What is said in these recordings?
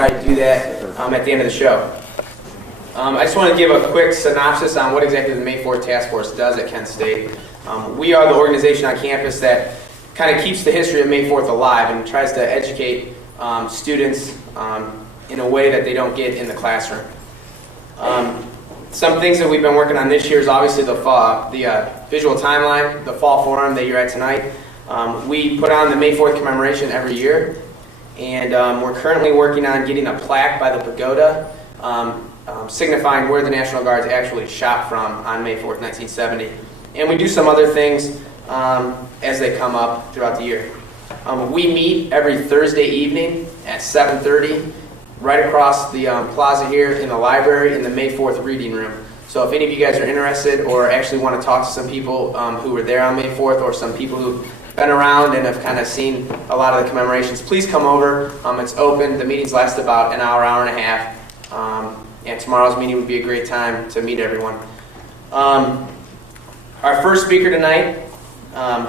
try to do that at the end of the show. I just want to give a quick synopsis on what exactly the May 4th Task Force does at Kent State. We are the organization on campus that kind of keeps the history of May 4th alive and tries to educate students in a way that they don't get in the classroom. Some things that we've been working on this year is obviously the visual timeline, the fall forum that you're at tonight. We put on the May 4th commemoration every year, and we're currently working on getting a plaque by the pagoda signifying where the National Guards actually shot from on May 4th, 1970. And we do some other things as they come up throughout the year. We meet every Thursday evening at 7:30 right across the plaza here in the library in the May 4th reading room. So if any of you guys are interested or actually want to talk to some people who were there on May 4th or some people who've been around and have kind of seen a lot of the commemorations, please come over. It's open. The meetings last about an hour, hour and a half. And tomorrow's meeting would be a great time to meet everyone. Our first speaker tonight,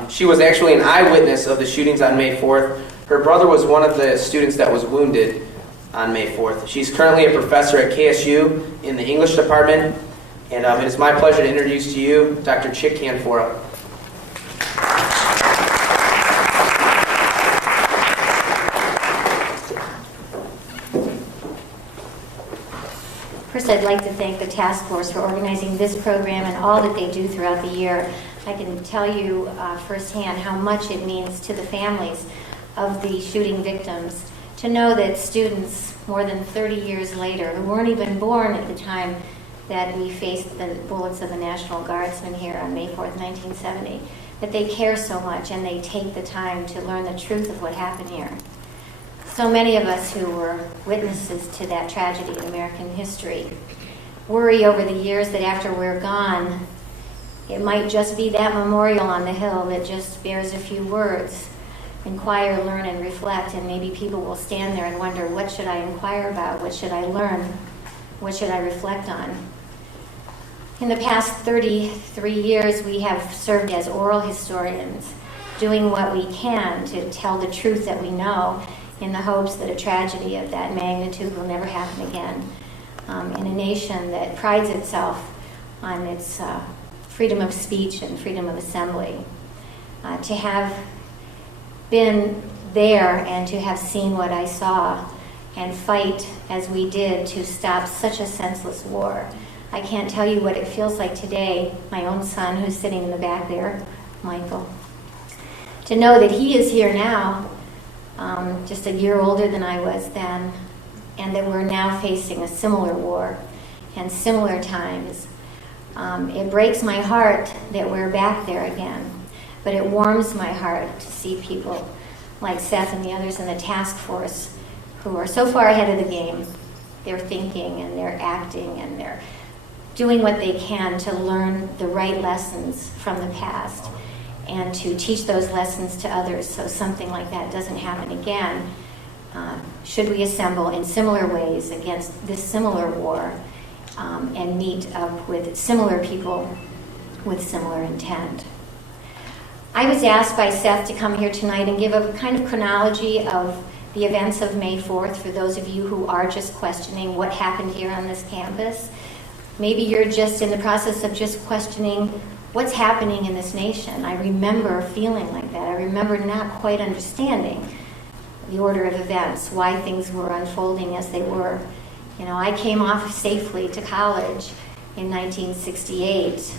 she was actually an eyewitness of the shootings on May 4th. Her brother was one of the students that was wounded on May 4th. She's currently a professor at KSU in the English department. And it is my pleasure to introduce to you Dr. Chick Canfora. First, I'd like to thank the task force for organizing this program and all that they do throughout the year. I can tell you firsthand how much it means to the families of the shooting victims to know that students more than 30 years later, who weren't even born at the time that we faced the bullets of the National Guardsmen here on May 4th, 1970, that they care so much and they take the time to learn the truth of what happened here. So many of us who were witnesses to that tragedy in American history worry over the years that after we're gone, it might just be that memorial on the hill that just bears a few words. Inquire, learn, and reflect, and maybe people will stand there and wonder, what should I inquire about? What should I learn? What should I reflect on? In the past 33 years, we have served as oral historians, doing what we can to tell the truth that we know, in the hopes that a tragedy of that magnitude will never happen again. In a nation that prides itself on its freedom of speech and freedom of assembly. To have been there and to have seen what I saw and fight as we did to stop such a senseless war. I can't tell you what it feels like today, my own son who's sitting in the back there, Michael, to know that he is here now, just a year older than I was then, and that we're now facing a similar war and similar times. It breaks my heart that we're back there again, but it warms my heart to see people like Seth and the others in the task force who are so far ahead of the game. They're thinking and they're acting and they're doing what they can to learn the right lessons from the past and to teach those lessons to others so something like that doesn't happen again. Should we assemble in similar ways against this similar war and meet up with similar people with similar intent? I was asked by Seth to come here tonight and give a kind of chronology of the events of May 4th for those of you who are just questioning what happened here on this campus. Maybe you're just in the process of just questioning what's happening in this nation. I remember feeling like that. I remember not quite understanding the order of events, why things were unfolding as they were. You know, I came off safely to college in 1968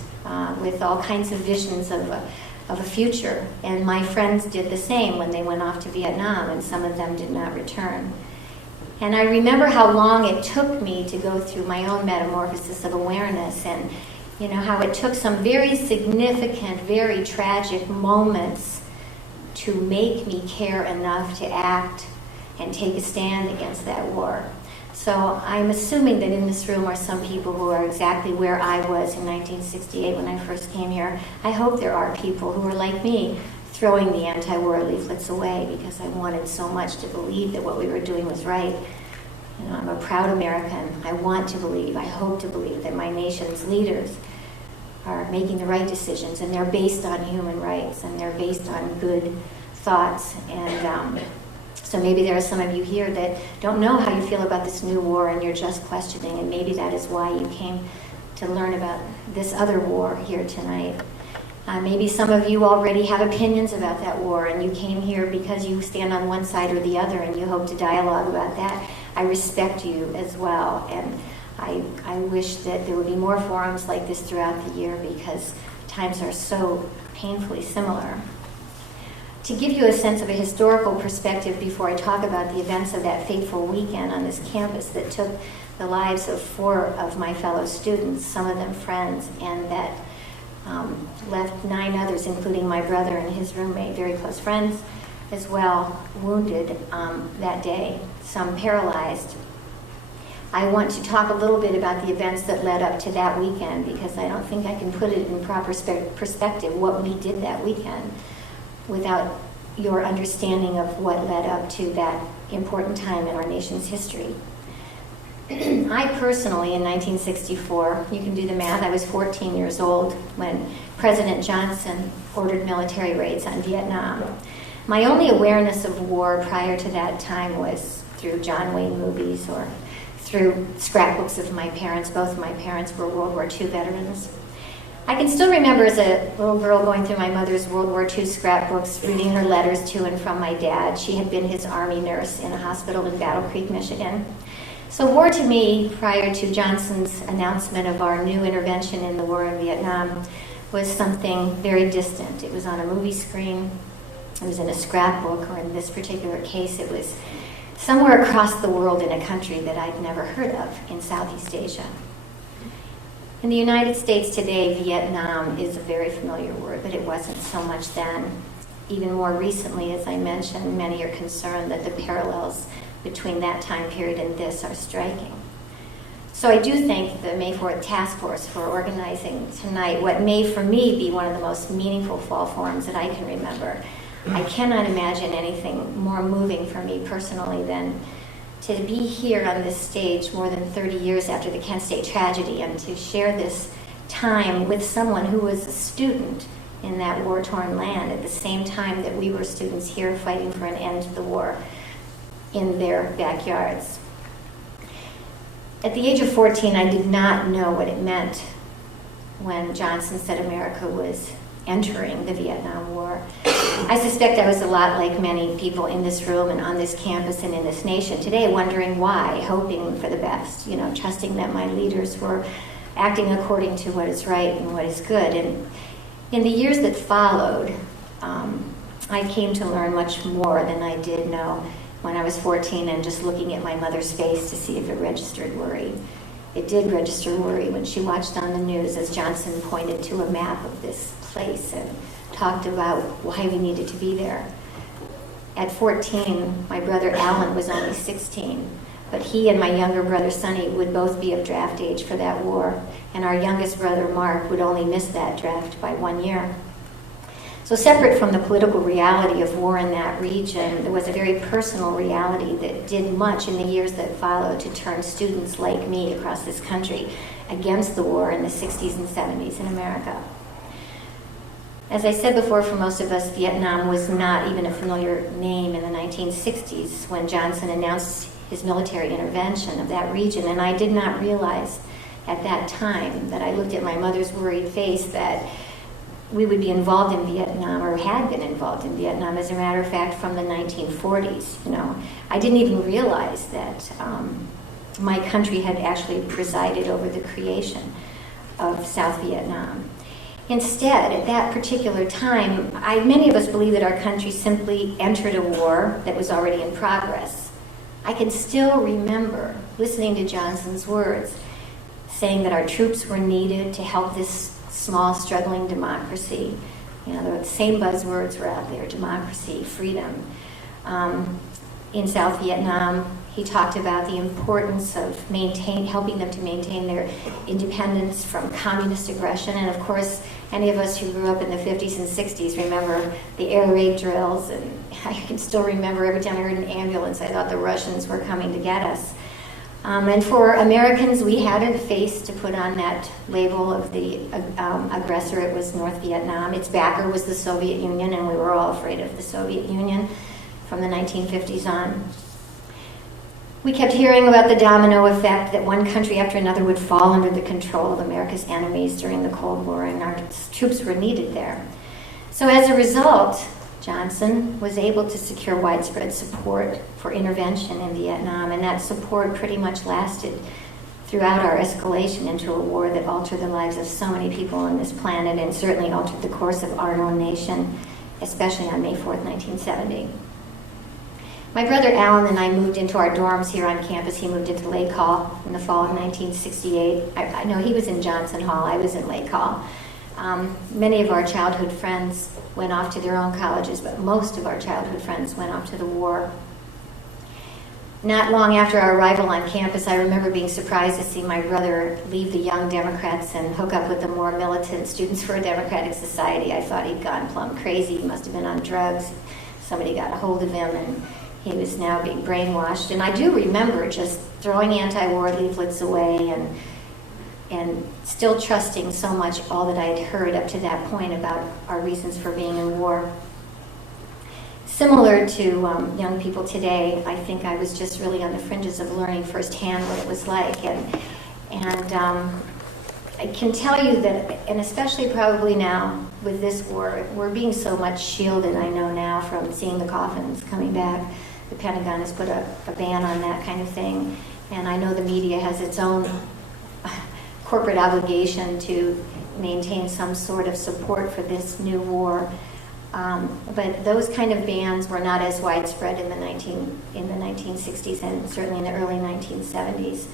with all kinds of visions of a future, and my friends did the same when they went off to Vietnam, and some of them did not return. And I remember how long it took me to go through my own metamorphosis of awareness, and you know, how it took some very significant, very tragic moments to make me care enough to act and take a stand against that war. So I'm assuming that in this room are some people who are exactly where I was in 1968 when I first came here. I hope there are people who are like me, throwing the anti-war leaflets away because I wanted so much to believe that what we were doing was right. You know, I'm a proud American. I want to believe, I hope to believe that my nation's leaders are making the right decisions, and they're based on human rights, and they're based on good thoughts, and So maybe there are some of you here that don't know how you feel about this new war and you're just questioning, and maybe that is why you came to learn about this other war here tonight. Maybe some of you already have opinions about that war and you came here because you stand on one side or the other and you hope to dialogue about that. I respect you as well, and I wish that there would be more forums like this throughout the year because times are so painfully similar. To give you a sense of a historical perspective before I talk about the events of that fateful weekend on this campus that took the lives of 4 of my fellow students, some of them friends, and that left 9 others, including my brother and his roommate, very close friends, as well, wounded that day, some paralyzed. I want to talk a little bit about the events that led up to that weekend because I don't think I can put it in proper perspective what we did that weekend without your understanding of what led up to that important time in our nation's history. I personally, in 1964, you can do the math, I was 14 years old when President Johnson ordered military raids on Vietnam. My only awareness of war prior to that time was through John Wayne movies or through scrapbooks of my parents. Both of my parents were World War II veterans. I can still remember as a little girl going through my mother's World War II scrapbooks, reading her letters to and from my dad. She had been his Army nurse in a hospital in Battle Creek, Michigan. So war to me, prior to Johnson's announcement of our new intervention in the war in Vietnam, was something very distant. It was on a movie screen, it was in a scrapbook, or in this particular case, it was somewhere across the world in a country that I'd never heard of in Southeast Asia. In the United States today, Vietnam is a very familiar word, but it wasn't so much then. Even more recently, as I mentioned, many are concerned that the parallels between that time period and this are striking. So I do thank the May 4th Task Force for organizing tonight what may for me be one of the most meaningful fall forums that I can remember. I cannot imagine anything more moving for me personally than to be here on this stage more than 30 years after the Kent State tragedy and to share this time with someone who was a student in that war-torn land at the same time that we were students here fighting for an end to the war in their backyards. At the age of 14, I did not know what it meant when Johnson said America was entering the Vietnam War. I suspect I was a lot like many people in this room and on this campus and in this nation today, wondering why, hoping for the best, trusting that my leaders were acting according to what is right and what is good. And in the years that followed, I came to learn much more than I did know when I was 14 and just looking at my mother's face to see if it registered worry. It did register worry when she watched on the news as Johnson pointed to a map of this place and talked about why we needed to be there. At 14, my brother Alan was only 16, but he and my younger brother Sonny would both be of draft age for that war, and our youngest brother Mark would only miss that draft by 1 year. So separate from the political reality of war in that region, there was a very personal reality that did much in the years that followed to turn students like me across this country against the war in the 60s and 70s in America. As I said before, for most of us, Vietnam was not even a familiar name in the 1960s when Johnson announced his military intervention of that region, and I did not realize at that time that I looked at my mother's worried face that we would be involved in Vietnam, or had been involved in Vietnam, as a matter of fact, from the 1940s. I didn't even realize that my country had actually presided over the creation of South Vietnam. Instead, at that particular time, many of us believe that our country simply entered a war that was already in progress. I can still remember listening to Johnson's words, saying that our troops were needed to help this small, struggling democracy. The same buzzwords were out there: democracy, freedom. In South Vietnam, he talked about the importance of helping them to maintain their independence from communist aggression. And of course, any of us who grew up in the 50s and 60s remember the air raid drills. And I can still remember every time I heard an ambulance, I thought the Russians were coming to get us. And for Americans, we had a face to put on that label of the aggressor. It was North Vietnam. Its backer was the Soviet Union, and we were all afraid of the Soviet Union from the 1950s on. We kept hearing about the domino effect, that one country after another would fall under the control of America's enemies during the Cold War, and our troops were needed there. So as a result, Johnson was able to secure widespread support for intervention in Vietnam, and that support pretty much lasted throughout our escalation into a war that altered the lives of so many people on this planet, and certainly altered the course of our own nation, especially on May 4th, 1970. My brother Alan and I moved into our dorms here on campus. He moved into Lake Hall in the fall of 1968. I know he was in Johnson Hall, I was in Lake Hall. Many of our childhood friends went off to their own colleges, but most of our childhood friends went off to the war. Not long after our arrival on campus, I remember being surprised to see my brother leave the Young Democrats and hook up with the more militant Students for a Democratic Society. I thought he'd gone plumb crazy. He must have been on drugs. Somebody got a hold of him, and he was now being brainwashed. And I do remember just throwing anti-war leaflets away and still trusting so much all that I had heard up to that point about our reasons for being in war. Similar to young people today, I think I was just really on the fringes of learning firsthand what it was like. And I can tell you that, and especially probably now with this war, we're being so much shielded, I know now, from seeing the coffins coming back. The Pentagon has put a ban on that kind of thing. And I know the media has its own corporate obligation to maintain some sort of support for this new war. But those kind of bans were not as widespread in the 1960s and certainly in the early 1970s.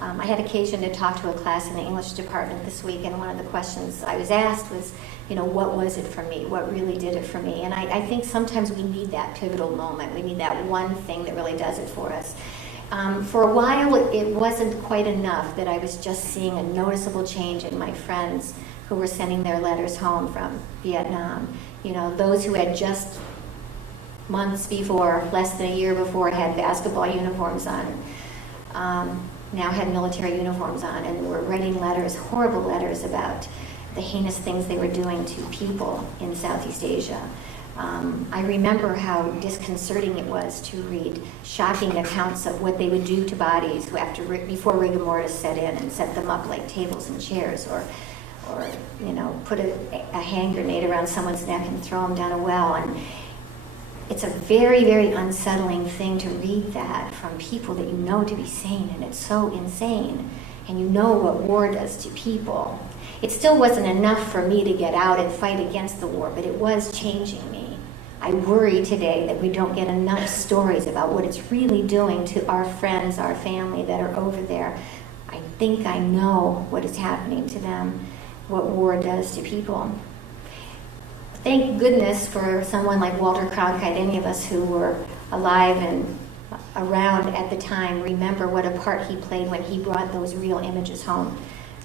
I had occasion to talk to a class in the English department this week, and one of the questions I was asked was, what was it for me? What really did it for me? And I think sometimes we need that pivotal moment. We need that one thing that really does it for us. For a while, it wasn't quite enough that I was just seeing a noticeable change in my friends who were sending their letters home from Vietnam. Those who had just months before, less than a year before, had basketball uniforms on, now had military uniforms on, and were writing letters, horrible letters about the heinous things they were doing to people in Southeast Asia. I remember how disconcerting it was to read shocking accounts of what they would do to bodies before rigor mortis set in and set them up like tables and chairs, or put a hand grenade around someone's neck and throw them down a well. And it's a very, very unsettling thing to read that from people that you know to be sane, and it's so insane. And you know what war does to people. It still wasn't enough for me to get out and fight against the war, but it was changing me. I worry today that we don't get enough stories about what it's really doing to our friends, our family that are over there. I think I know what is happening to them, what war does to people. Thank goodness for someone like Walter Cronkite. Any of us who were alive and around at the time remember what a part he played when he brought those real images home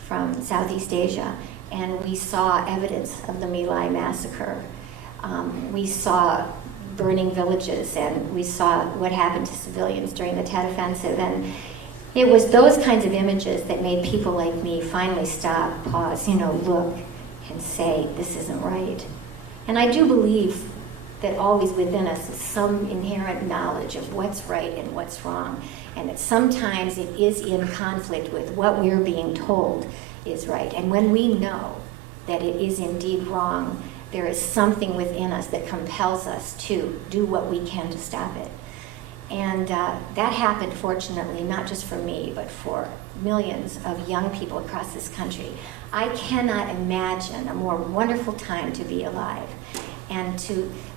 from Southeast Asia. And we saw evidence of the My Lai massacre. We saw burning villages, and we saw what happened to civilians during the Tet Offensive. And it was those kinds of images that made people like me finally stop, pause, look, and say, this isn't right. And I do believe that always within us is some inherent knowledge of what's right and what's wrong, and that sometimes it is in conflict with what we're being told is right. And when we know that it is indeed wrong, there is something within us that compels us to do what we can to stop it. And that happened, fortunately, not just for me, but for millions of young people across this country. I cannot imagine a more wonderful time to be alive. And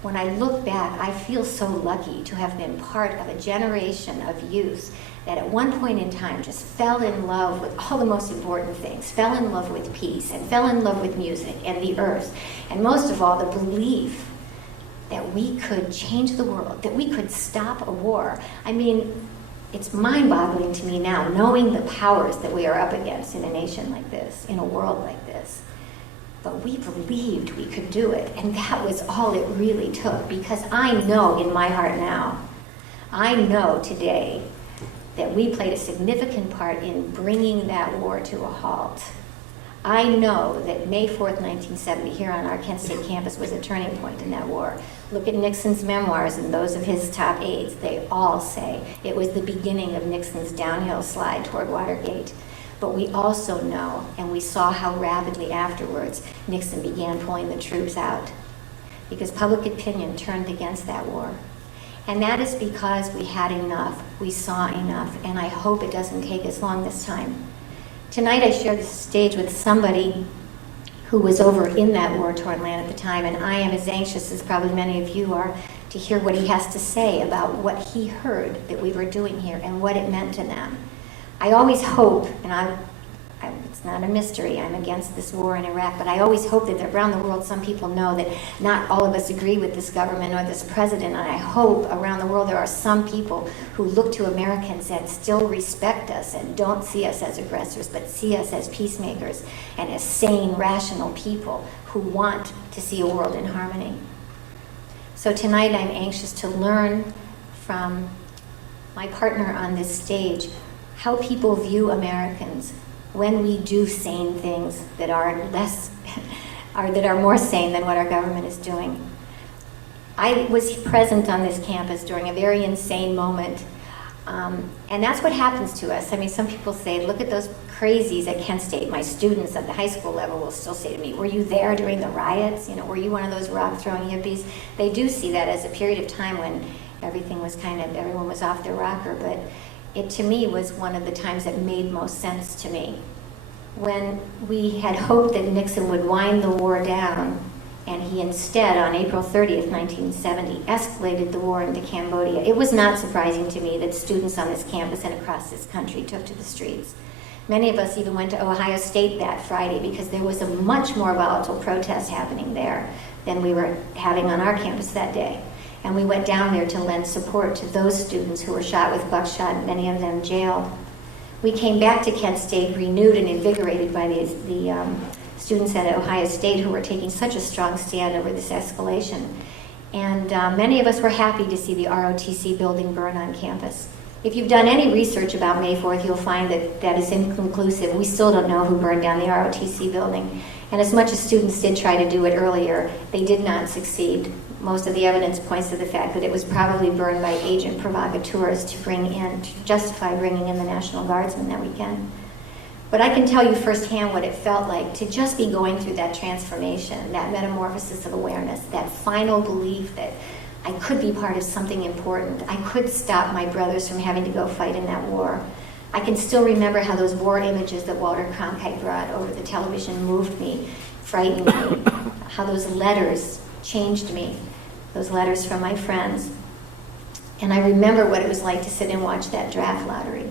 when I look back, I feel so lucky to have been part of a generation of youth that at one point in time just fell in love with all the most important things, fell in love with peace, and fell in love with music and the earth, and most of all, the belief that we could change the world, that we could stop a war. I mean, it's mind-boggling to me now, knowing the powers that we are up against in a nation like this, in a world like this. But we believed we could do it, and that was all it really took, because I know in my heart now, I know today that we played a significant part in bringing that war to a halt. I know that May 4th, 1970, here on our Kent State campus was a turning point in that war. Look at Nixon's memoirs and those of his top aides. They all say it was the beginning of Nixon's downhill slide toward Watergate. But we also know, and we saw how rapidly afterwards, Nixon began pulling the troops out because public opinion turned against that war. And that is because we had enough, we saw enough, and I hope it doesn't take as long this time. Tonight I shared the stage with somebody who was over in that war-torn land at the time, and I am as anxious as probably many of you are to hear what he has to say about what he heard that we were doing here and what it meant to them. I always hope, and it's not a mystery, I'm against this war in Iraq, but I always hope that around the world some people know that not all of us agree with this government or this president, and I hope around the world there are some people who look to Americans and still respect us and don't see us as aggressors, but see us as peacemakers and as sane, rational people who want to see a world in harmony. So tonight I'm anxious to learn from my partner on this stage how people view Americans when we do sane things that are more sane than what our government is doing. I was present on this campus during a very insane moment, and that's what happens to us. I mean, some people say, look at those crazies at Kent State. My students at the high school level will still say to me, were you there during the riots? You know, were you one of those rock-throwing hippies? They do see that as a period of time when everything was everyone was off their rocker, but it, to me, was one of the times that made most sense to me. When we had hoped that Nixon would wind the war down, and he instead, on April 30th, 1970, escalated the war into Cambodia, it was not surprising to me that students on this campus and across this country took to the streets. Many of us even went to Ohio State that Friday because there was a much more volatile protest happening there than we were having on our campus that day. And we went down there to lend support to those students who were shot with buckshot, many of them jailed. We came back to Kent State renewed and invigorated by the students at Ohio State who were taking such a strong stand over this escalation. And many of us were happy to see the ROTC building burn on campus. If you've done any research about May 4th, you'll find that that is inconclusive. We still don't know who burned down the ROTC building. And as much as students did try to do it earlier, they did not succeed. Most of the evidence points to the fact that it was probably burned by agent provocateurs to justify bringing in the National Guardsmen that weekend. But I can tell you firsthand what it felt like to just be going through that transformation, that metamorphosis of awareness, that final belief that I could be part of something important. I could stop my brothers from having to go fight in that war. I can still remember how those war images that Walter Cronkite brought over the television moved me, frightened me, how those letters changed me, those letters from my friends. And I remember what it was like to sit and watch that draft lottery.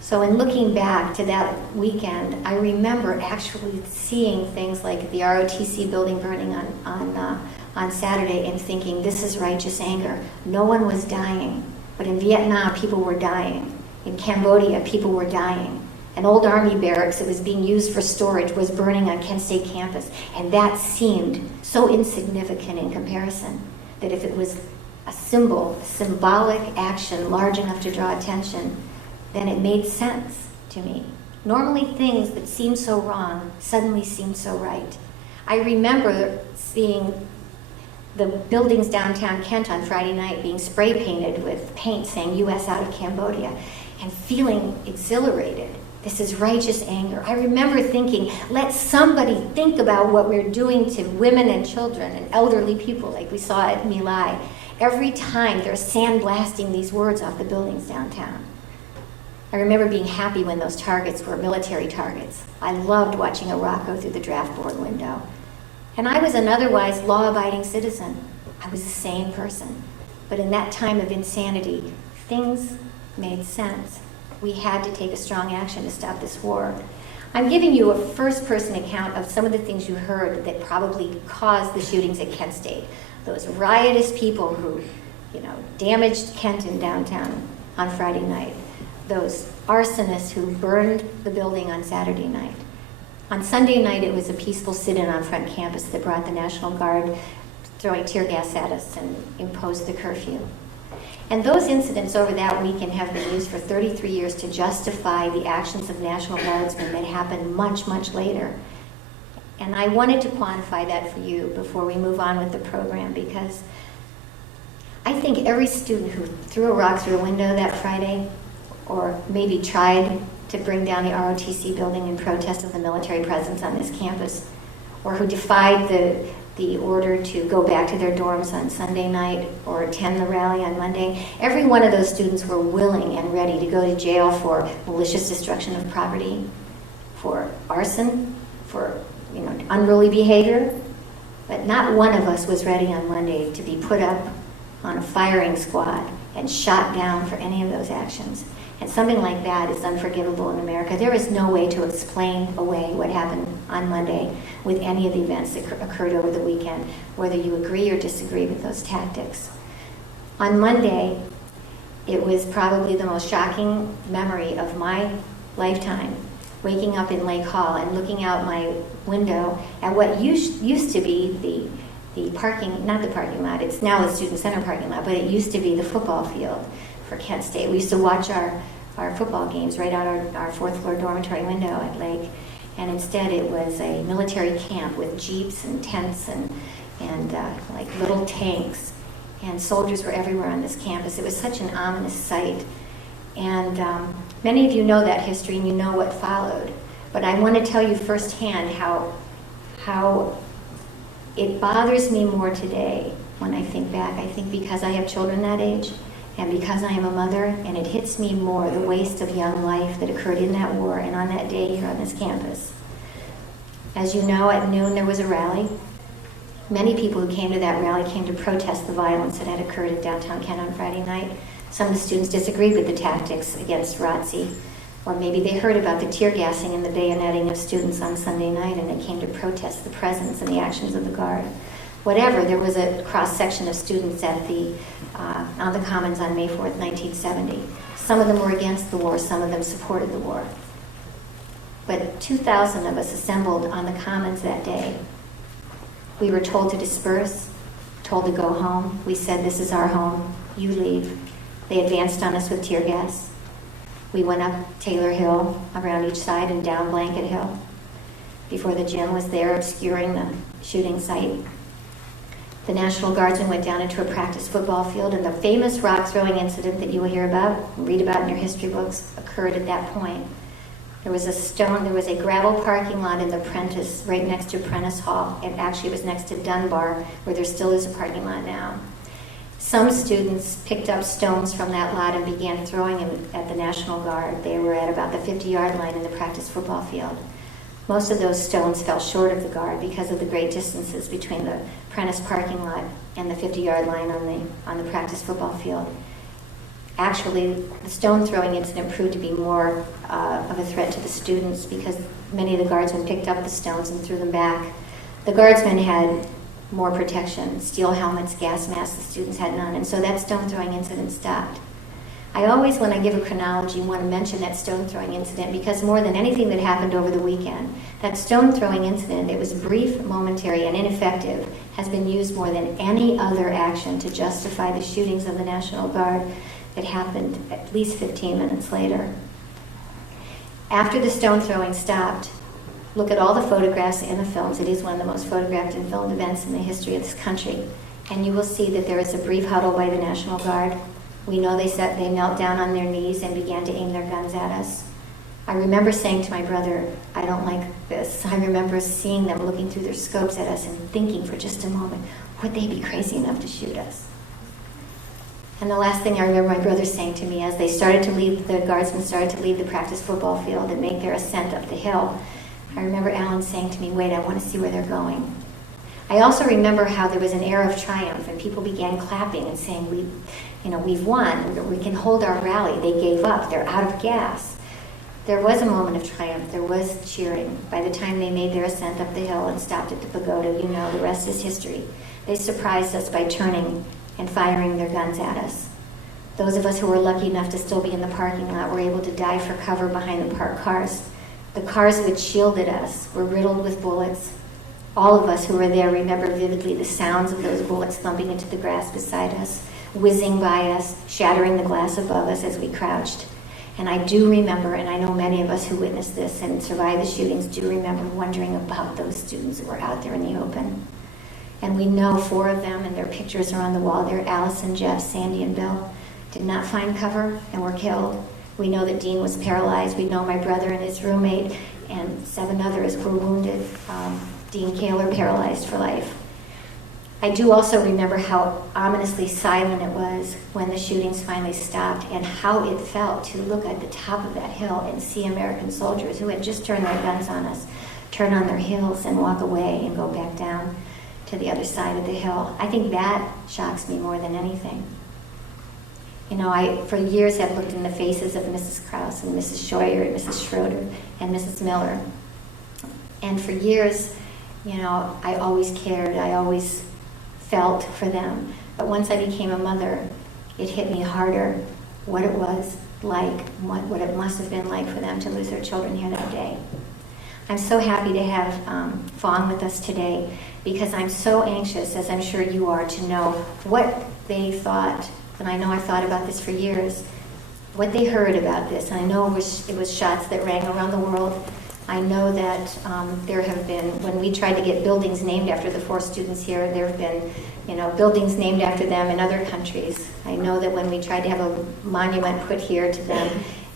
So in looking back to that weekend, I remember actually seeing things like the ROTC building burning on Saturday and thinking, this is righteous anger. No one was dying, but in Vietnam, people were dying. In Cambodia, people were dying. An old army barracks that was being used for storage was burning on Kent State campus, and that seemed so insignificant in comparison that if it was a symbolic action large enough to draw attention, then it made sense to me. Normally things that seem so wrong suddenly seem so right. I remember seeing the buildings downtown Kent on Friday night being spray painted with paint saying U.S. out of Cambodia and feeling exhilarated. This is righteous anger. I remember thinking, let somebody think about what we're doing to women and children and elderly people like we saw at My Lai. Every time they're sandblasting these words off the buildings downtown. I remember being happy when those targets were military targets. I loved watching Iraq go through the draft board window. And I was an otherwise law-abiding citizen. I was a sane person. But in that time of insanity, things made sense. We had to take a strong action to stop this war. I'm giving you a first-person account of some of the things you heard that probably caused the shootings at Kent State. Those riotous people who, damaged Kent and downtown on Friday night. Those arsonists who burned the building on Saturday night. On Sunday night, it was a peaceful sit-in on front campus that brought the National Guard throwing tear gas at us and imposed the curfew. And those incidents over that weekend have been used for 33 years to justify the actions of National Guardsmen that happened much, much later. And I wanted to quantify that for you before we move on with the program, because I think every student who threw a rock through a window that Friday, or maybe tried to bring down the ROTC building in protest of the military presence on this campus, or who defied the order to go back to their dorms on Sunday night or attend the rally on Monday, every one of those students were willing and ready to go to jail for malicious destruction of property, for arson, for unruly behavior. But not one of us was ready on Monday to be put up on a firing squad and shot down for any of those actions. And something like that is unforgivable in America. There is no way to explain away what happened on Monday with any of the events that occurred over the weekend, whether you agree or disagree with those tactics. On Monday, it was probably the most shocking memory of my lifetime, waking up in Lake Hall and looking out my window at what used to be the parking, not the parking lot, it's now the Student Center parking lot, but it used to be the football field for Kent State. We used to watch our football games right out our fourth floor dormitory window at Lake, and instead it was a military camp with jeeps and tents and like little tanks, and soldiers were everywhere on this campus. It was such an ominous sight, and many of you know that history and you know what followed, but I want to tell you firsthand how it bothers me more today when I think back. I think because I have children that age, and because I am a mother, and it hits me more, the waste of young life that occurred in that war and on that day here on this campus. As you know, at noon there was a rally. Many people who came to that rally came to protest the violence that had occurred in downtown Kent on Friday night. Some of the students disagreed with the tactics against ROTC, or maybe they heard about the tear gassing and the bayoneting of students on Sunday night, and they came to protest the presence and the actions of the Guard. Whatever, there was a cross-section of students at on the Commons on May 4th, 1970. Some of them were against the war, some of them supported the war. But 2,000 of us assembled on the Commons that day. We were told to disperse, told to go home. We said, "This is our home, you leave." They advanced on us with tear gas. We went up Taylor Hill around each side and down Blanket Hill before the gym was there obscuring the shooting site. The National Guardsmen went down into a practice football field, and the famous rock throwing incident that you will hear about, read about in your history books, occurred at that point. There was a gravel parking lot in the Prentice, right next to Prentice Hall. It actually was next to Dunbar, where there still is a parking lot now. Some students picked up stones from that lot and began throwing them at the National Guard. They were at about the 50-yard line in the practice football field. Most of those stones fell short of the Guard because of the great distances between the Prentice parking lot and the 50-yard line on the practice football field. Actually, the stone throwing incident proved to be more of a threat to the students because many of the guardsmen picked up the stones and threw them back. The guardsmen had more protection, steel helmets, gas masks. The students had none, and so that stone throwing incident stopped. I always, when I give a chronology, want to mention that stone throwing incident because more than anything that happened over the weekend, that stone throwing incident, it was brief, momentary, and ineffective, has been used more than any other action to justify the shootings of the National Guard that happened at least 15 minutes later. After the stone throwing stopped, look at all the photographs and the films. It is one of the most photographed and filmed events in the history of this country. And you will see that there is a brief huddle by the National Guard. We know they knelt down on their knees and began to aim their guns at us. I remember saying to my brother, "I don't like this." I remember seeing them looking through their scopes at us and thinking for just a moment, would they be crazy enough to shoot us? And the last thing I remember my brother saying to me as the guardsmen started to leave the practice football field and make their ascent up the hill, I remember Alan saying to me, "Wait, I want to see where they're going." I also remember how there was an air of triumph and people began clapping and saying, we've won, we can hold our rally. They gave up, they're out of gas. There was a moment of triumph, there was cheering. By the time they made their ascent up the hill and stopped at the pagoda, the rest is history. They surprised us by turning and firing their guns at us. Those of us who were lucky enough to still be in the parking lot were able to dive for cover behind the parked cars. The cars which shielded us were riddled with bullets. All of us who were there remember vividly the sounds of those bullets thumping into the grass beside us, whizzing by us, shattering the glass above us as we crouched. And I do remember, and I know many of us who witnessed this and survived the shootings do remember wondering about those students who were out there in the open. And we know 4 of them, and their pictures are on the wall. They're Allison, Jeff, Sandy, and Bill. Did not find cover and were killed. We know that Dean was paralyzed. We know my brother and his roommate and 7 others were wounded. Dean Kaler paralyzed for life. I do also remember how ominously silent it was when the shootings finally stopped, and how it felt to look at the top of that hill and see American soldiers who had just turned their guns on us turn on their heels and walk away and go back down to the other side of the hill. I think that shocks me more than anything. You know, I, for years, have looked in the faces of Mrs. Krause and Mrs. Scheuer and Mrs. Schroeder and Mrs. Miller. And for years, you know, I always cared. I always felt for them. But once I became a mother, it hit me harder what it was like, what it must have been like for them to lose their children here that day. I'm so happy to have Phong with us today, because I'm so anxious, as I'm sure you are, to know what they thought, and I know I've thought about this for years, what they heard about this. And I know it was shots that rang around the world. I know that there have been, when we tried to get buildings named after the 4 students here, there have been, you know, buildings named after them in other countries. I know that when we tried to have a monument put here to them,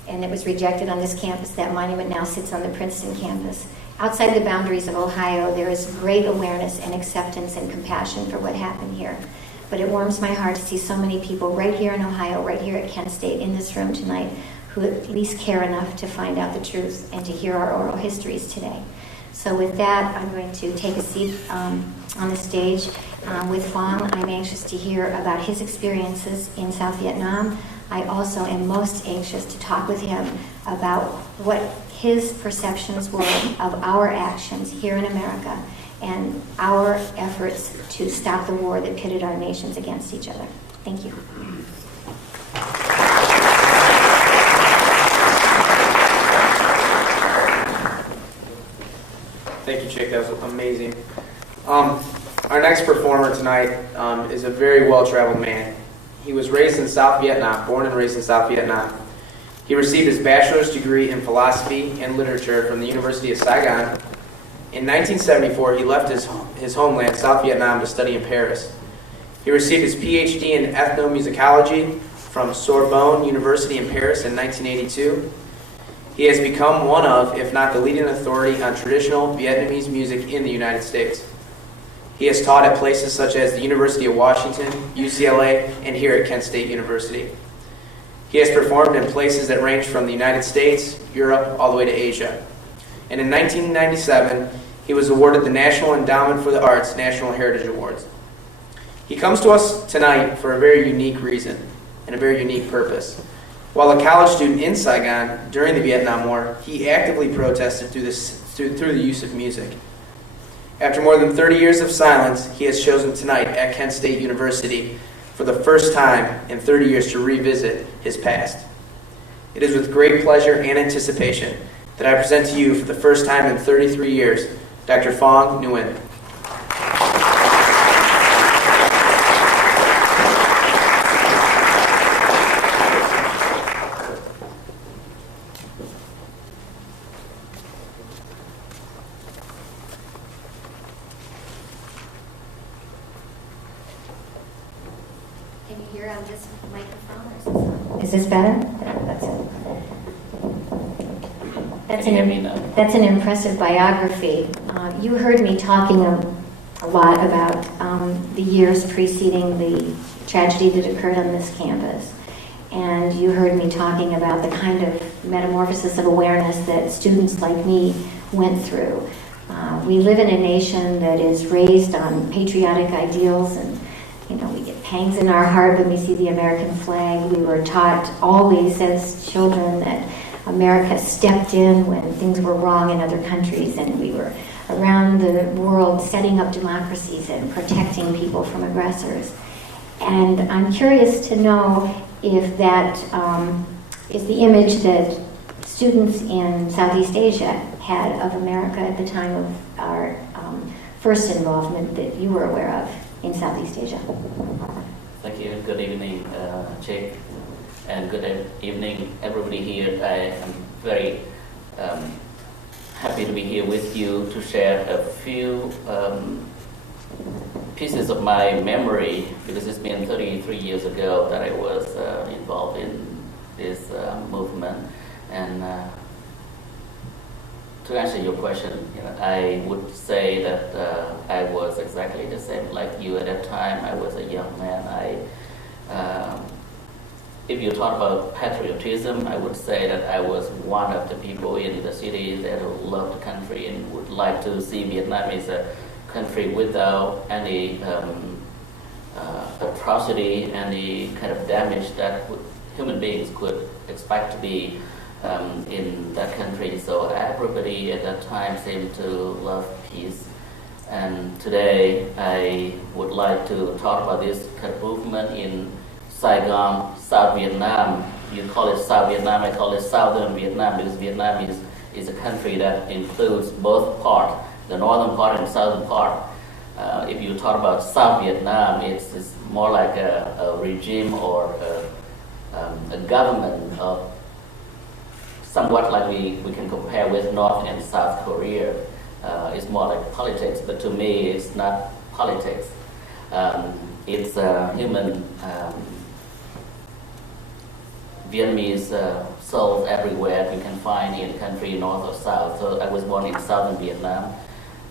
and it was rejected on this campus, that monument now sits on the Princeton campus. Outside the boundaries of Ohio, there is great awareness and acceptance and compassion for what happened here. But it warms my heart to see so many people right here in Ohio, right here at Kent State, in this room tonight, who at least care enough to find out the truth and to hear our oral histories today. So with that, I'm going to take a seat on the stage with Phong. I'm anxious to hear about his experiences in South Vietnam. I also am most anxious to talk with him about what his perceptions were of our actions here in America and our efforts to stop the war that pitted our nations against each other. Thank you. Thank you, Chick. That was amazing. Our next performer tonight is a very well-traveled man. He was raised in South Vietnam, born and raised in South Vietnam. He received his bachelor's degree in philosophy and literature from the University of Saigon. In 1974, he left his homeland, South Vietnam, to study in Paris. He received his PhD in ethnomusicology from Sorbonne University in Paris in 1982. He has become one of, if not the leading authority on traditional Vietnamese music in the United States. He has taught at places such as the University of Washington, UCLA, and here at Kent State University. He has performed in places that range from the United States, Europe, all the way to Asia. And in 1997, he was awarded the National Endowment for the Arts National Heritage Awards. He comes to us tonight for a very unique reason and a very unique purpose. While a college student in Saigon during the Vietnam War, he actively protested through the use of music. After more than 30 years of silence, he has chosen tonight at Kent State University for the first time in 30 years to revisit his past. It is with great pleasure and anticipation that I present to you for the first time in 33 years, Dr. Phong Nguyen. Can you hear on this microphone, or is this on? Is this better? That's it. That's an impressive biography. You heard me talking a lot about the years preceding the tragedy that occurred on this campus. And you heard me talking about the kind of metamorphosis of awareness that students like me went through. We live in a nation that is raised on patriotic ideals, and we get pangs in our heart when we see the American flag. We were taught always as children that America stepped in when things were wrong in other countries, and we were around the world setting up democracies and protecting people from aggressors. And I'm curious to know if that is the image that students in Southeast Asia had of America at the time of our first involvement that you were aware of in Southeast Asia. Thank you. Good evening, Jake. And and good evening, everybody here. I am very happy to be here with you to share a few pieces of my memory, because it's been 33 years ago that I was involved in this movement. And to answer your question, I would say that I was exactly the same like you at that time. I was a young man. If you talk about patriotism, I would say that I was one of the people in the city that loved the country and would like to see Vietnam as a country without any atrocity, any kind of damage that human beings could expect to be in that country. So everybody at that time seemed to love peace. And today I would like to talk about this kind of movement in Saigon, South Vietnam. You call it South Vietnam, I call it Southern Vietnam, because Vietnam is a country that includes both parts, the northern part and southern part. If you talk about South Vietnam, it's more like a regime or a government of somewhat like we can compare with North and South Korea. It's more like politics, but to me it's not politics. It's human Vietnamese souls everywhere you can find in the country, north or south. So I was born in southern Vietnam,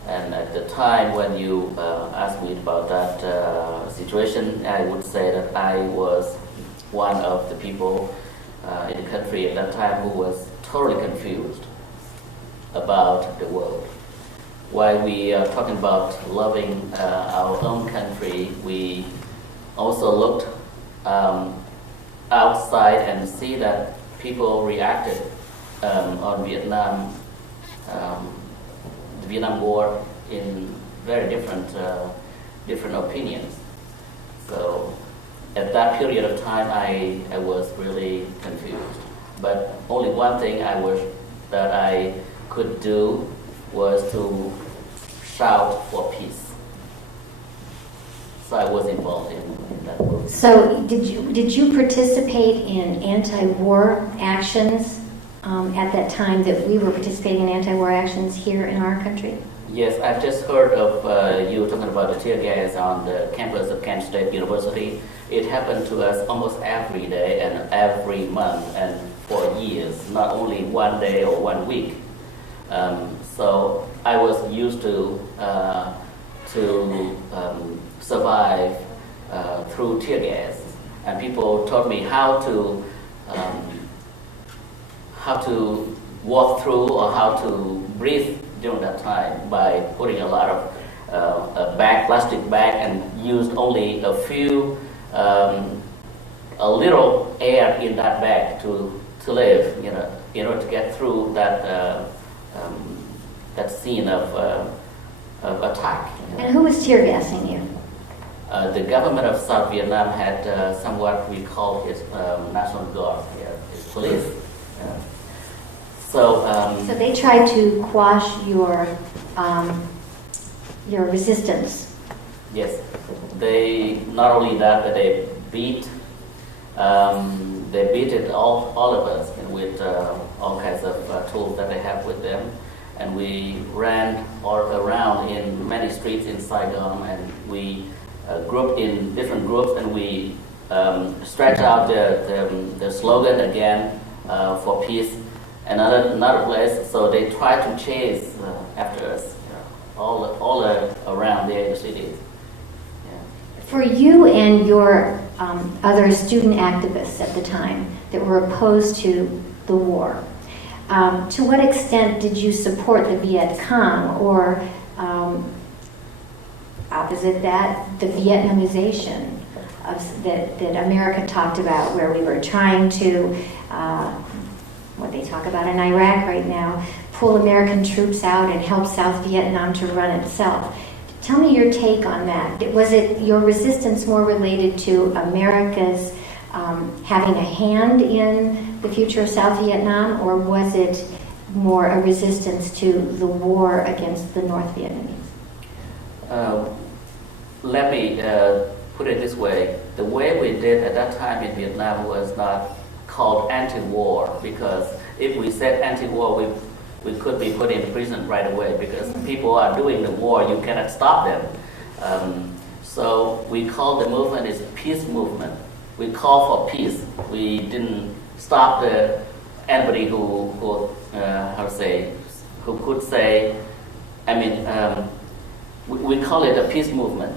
and at the time when you asked me about that situation, I would say that I was one of the people in the country at that time who was totally confused about the world. While we are talking about loving our own country, we also looked outside and see that people reacted on Vietnam, the Vietnam War, in very different opinions. So at that period of time, I was really confused. But only one thing I wish that I could do was to shout for peace. So I was involved in that movement. So did you participate in anti-war actions at that time that we were participating in anti-war actions here in our country? Yes, I've just heard of you talking about the tear gas on the campus of Kent State University. It happened to us almost every day and every month and for years, not only one day or 1 week. So I was used to survive through tear gas, and people taught me how to walk through or how to breathe during that time by putting a lot of plastic bag, and used only a few, a little air in that bag to live, in order to get through that scene of attack. And who was tear gassing you? The government of South Vietnam had somewhat we call its National Guard, its police. So they tried to quash your resistance. Yes, they not only that, but they beat it all of us with all kinds of tools that they have with them. And we ran all around in many streets in Saigon, and we grouped in different groups, and we stretched out the slogan again for peace. Another place, so they tried to chase after us, all around the cities. Yeah. For you and your other student activists at the time that were opposed to the war, to what extent did you support the Viet Cong, or opposite that, the Vietnamization that America talked about, where we were trying to, what they talk about in Iraq right now, pull American troops out and help South Vietnam to run itself. Tell me your take on that. Was it your resistance more related to America's having a hand in the future of South Vietnam, or was it more a resistance to the war against the North Vietnamese? Let me put it this way. The way we did at that time in Vietnam was not called anti-war, because if we said anti-war, we could be put in prison right away, because people are doing the war, you cannot stop them. So we call the movement is peace movement. We call for peace. We didn't stop anybody who could say, we call it a peace movement.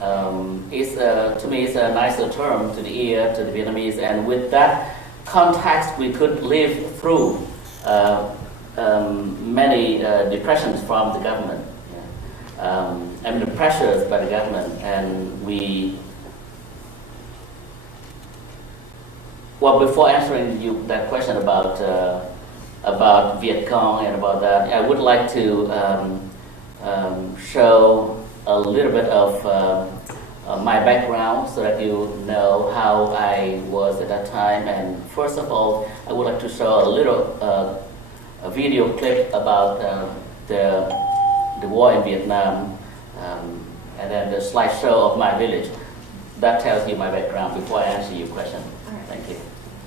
To me, it's a nicer term to the ear, to the Vietnamese, and with that context, we could live through many depressions from the government, the pressures by the government, and before answering you that question about Viet Cong and about that, I would like to show a little bit of my background so that you know how I was at that time. And first of all, I would like to show a little a video clip about the war in Vietnam, and then the slideshow of my village. That tells you my background before I answer your question. Thank you.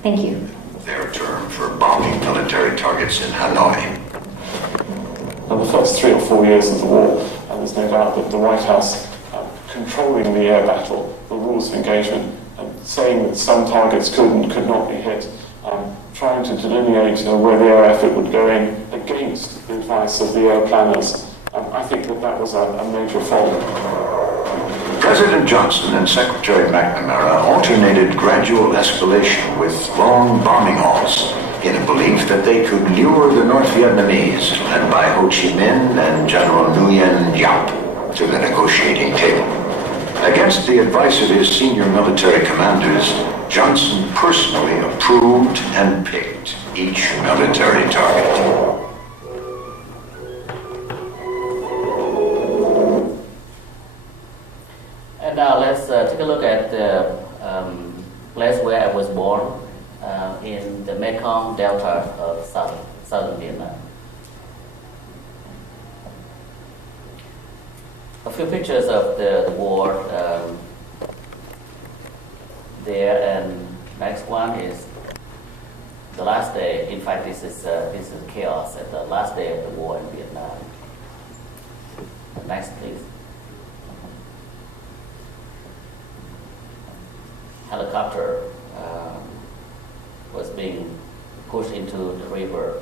Thank you. Their term for bombing military targets in Hanoi. In the first 3 or 4 years of the war, there's no doubt that the White House controlling the air battle, the rules of engagement, saying that some targets could and could not be hit, trying to delineate where the air effort would go in against the advice of the air planners. I think that was a major fault. President Johnson and Secretary McNamara alternated gradual escalation with long bombing halts in a belief that they could lure the North Vietnamese, led by Ho Chi Minh and General Nguyen Giap, to the negotiating table. Against the advice of his senior military commanders, Johnson personally approved and picked each military target. And now let's take a look at the place where I was born, in the Mekong Delta of southern Vietnam. A few pictures of the war there, and next one is the last day. In fact, this is chaos at the last day of the war in Vietnam. Next, please. Helicopter was being pushed into the river,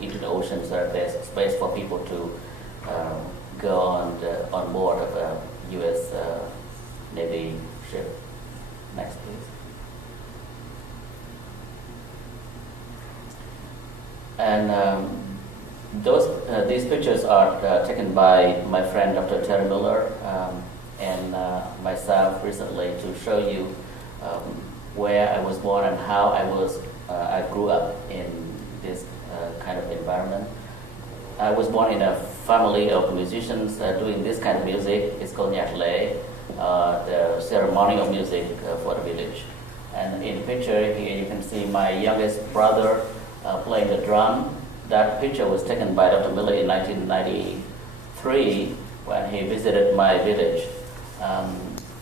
into the ocean, so that there's space for people to go on board of a U.S. Navy ship. Next, please. And these pictures are taken by my friend Dr. Terry Miller and myself recently to show you where I was born and how I grew up in this kind of environment. I was born in a family of musicians doing this kind of music. It's called Nhạc Lễ, the ceremonial music for the village. And in the picture here you can see my youngest brother playing the drum. That picture was taken by Dr. Miller in 1993 when he visited my village.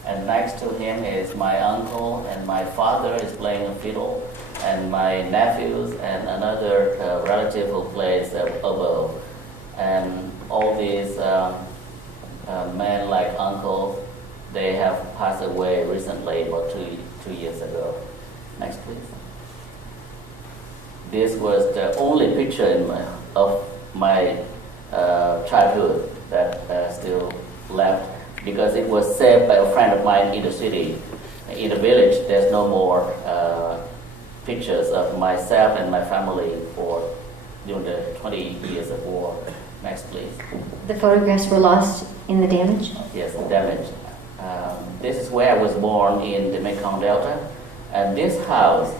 And next to him is my uncle, and my father is playing a fiddle, and my nephews and another relative who plays oboe. And all these men like uncles, they have passed away recently, about two years ago. Next, please. This was the only picture of my childhood that still left, because it was saved by a friend of mine in the city. In the village, there's no more pictures of myself and my family during the 20 years of war. Next, please. The photographs were lost in the damage? Yes, damaged. This is where I was born in the Mekong Delta. And this house,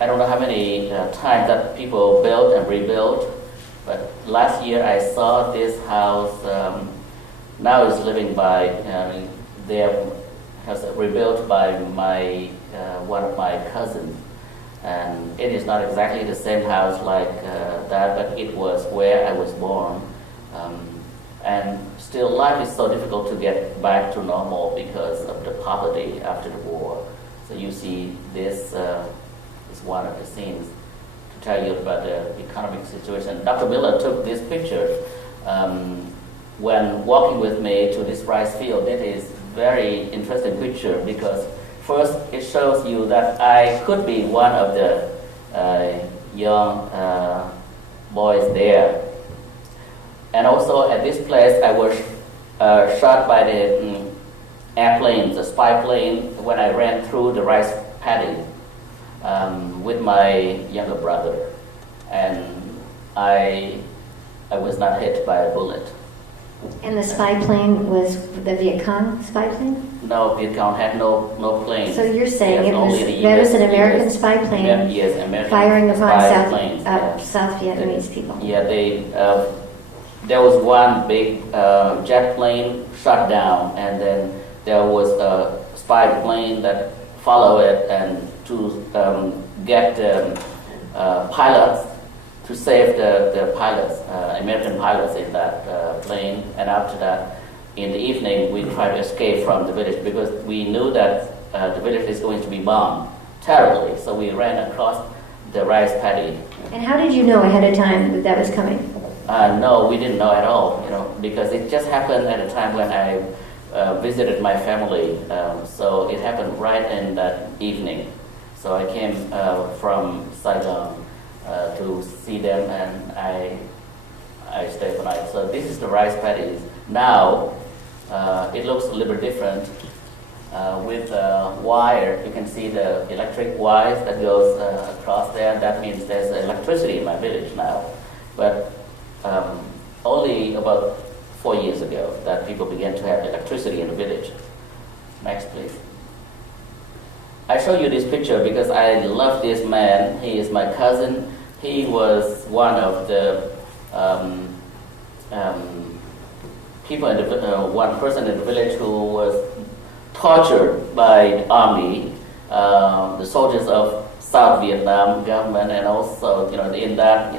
I don't know how many times that people built and rebuilt, but last year I saw this house. Now it's living by, they have rebuilt by one of my cousins. And it is not exactly the same house like that, but it was where I was born. And still life is so difficult to get back to normal because of the poverty after the war. So you see this is one of the scenes to tell you about the economic situation. Dr. Miller took this picture when walking with me to this rice field. It is very interesting picture because first it shows you that I could be one of the young boys there. And also at this place I was shot by the airplane, the spy plane, when I ran through the rice paddy with my younger brother. And I was not hit by a bullet. And the spy plane was the Viet Cong spy plane? No, Viet Cong had no plane. So you're saying Yes, it only was, the that US was an American US spy plane yes, American firing upon spy planes, yeah. South Vietnamese people? Yeah, there was one big jet plane shot down, and then there was a spy plane that followed it and to get the pilots, to save the pilots, American pilots in that plane. And after that, in the evening, we tried to escape from the village because we knew that the village is going to be bombed terribly. So we ran across the rice paddy. And how did you know ahead of time that that was coming? No, we didn't know at all, because it just happened at a time when I visited my family. So it happened right in that evening. So I came from Saigon to see them, and I stayed for night. So this is the rice paddies. Now it looks a little bit different with wire. You can see the electric wires that goes across there. That means there's electricity in my village now. But only about 4 years ago that people began to have electricity in the village. Next, please. I show you this picture because I love this man. He is my cousin. He was one of the people in the one person in the village who was tortured by the army, the soldiers of South Vietnam government, and also in that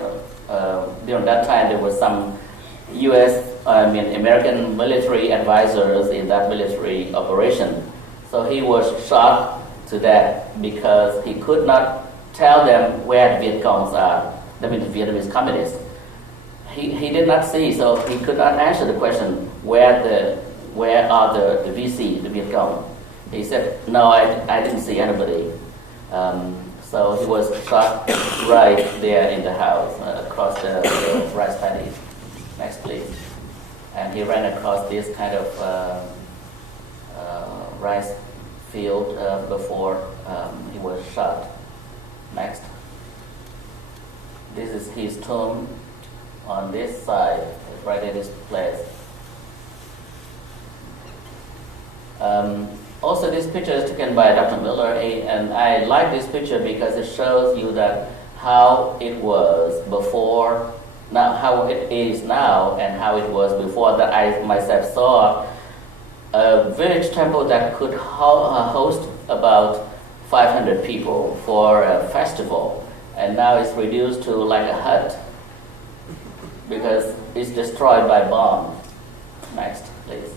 during that time there was some American military advisors in that military operation. So he was shot to death because he could not tell them where the Viet Congs are. That means the Vietnamese communists. He did not see, so he could not answer the question where are the VC, the Viet Cong. He said, no, I didn't see anybody. So he was shot right there in the house, across the rice paddy. Next, please. And he ran across this kind of rice field before he was shot. Next. This is his tomb on this side, right at this place. Also, this picture is taken by Dr. Miller, and I like this picture because it shows you that how it was before, now how it is now, and how it was before. That I myself saw a village temple that could host about 500 people for a festival, and now it's reduced to like a hut because it's destroyed by bomb. Next, please.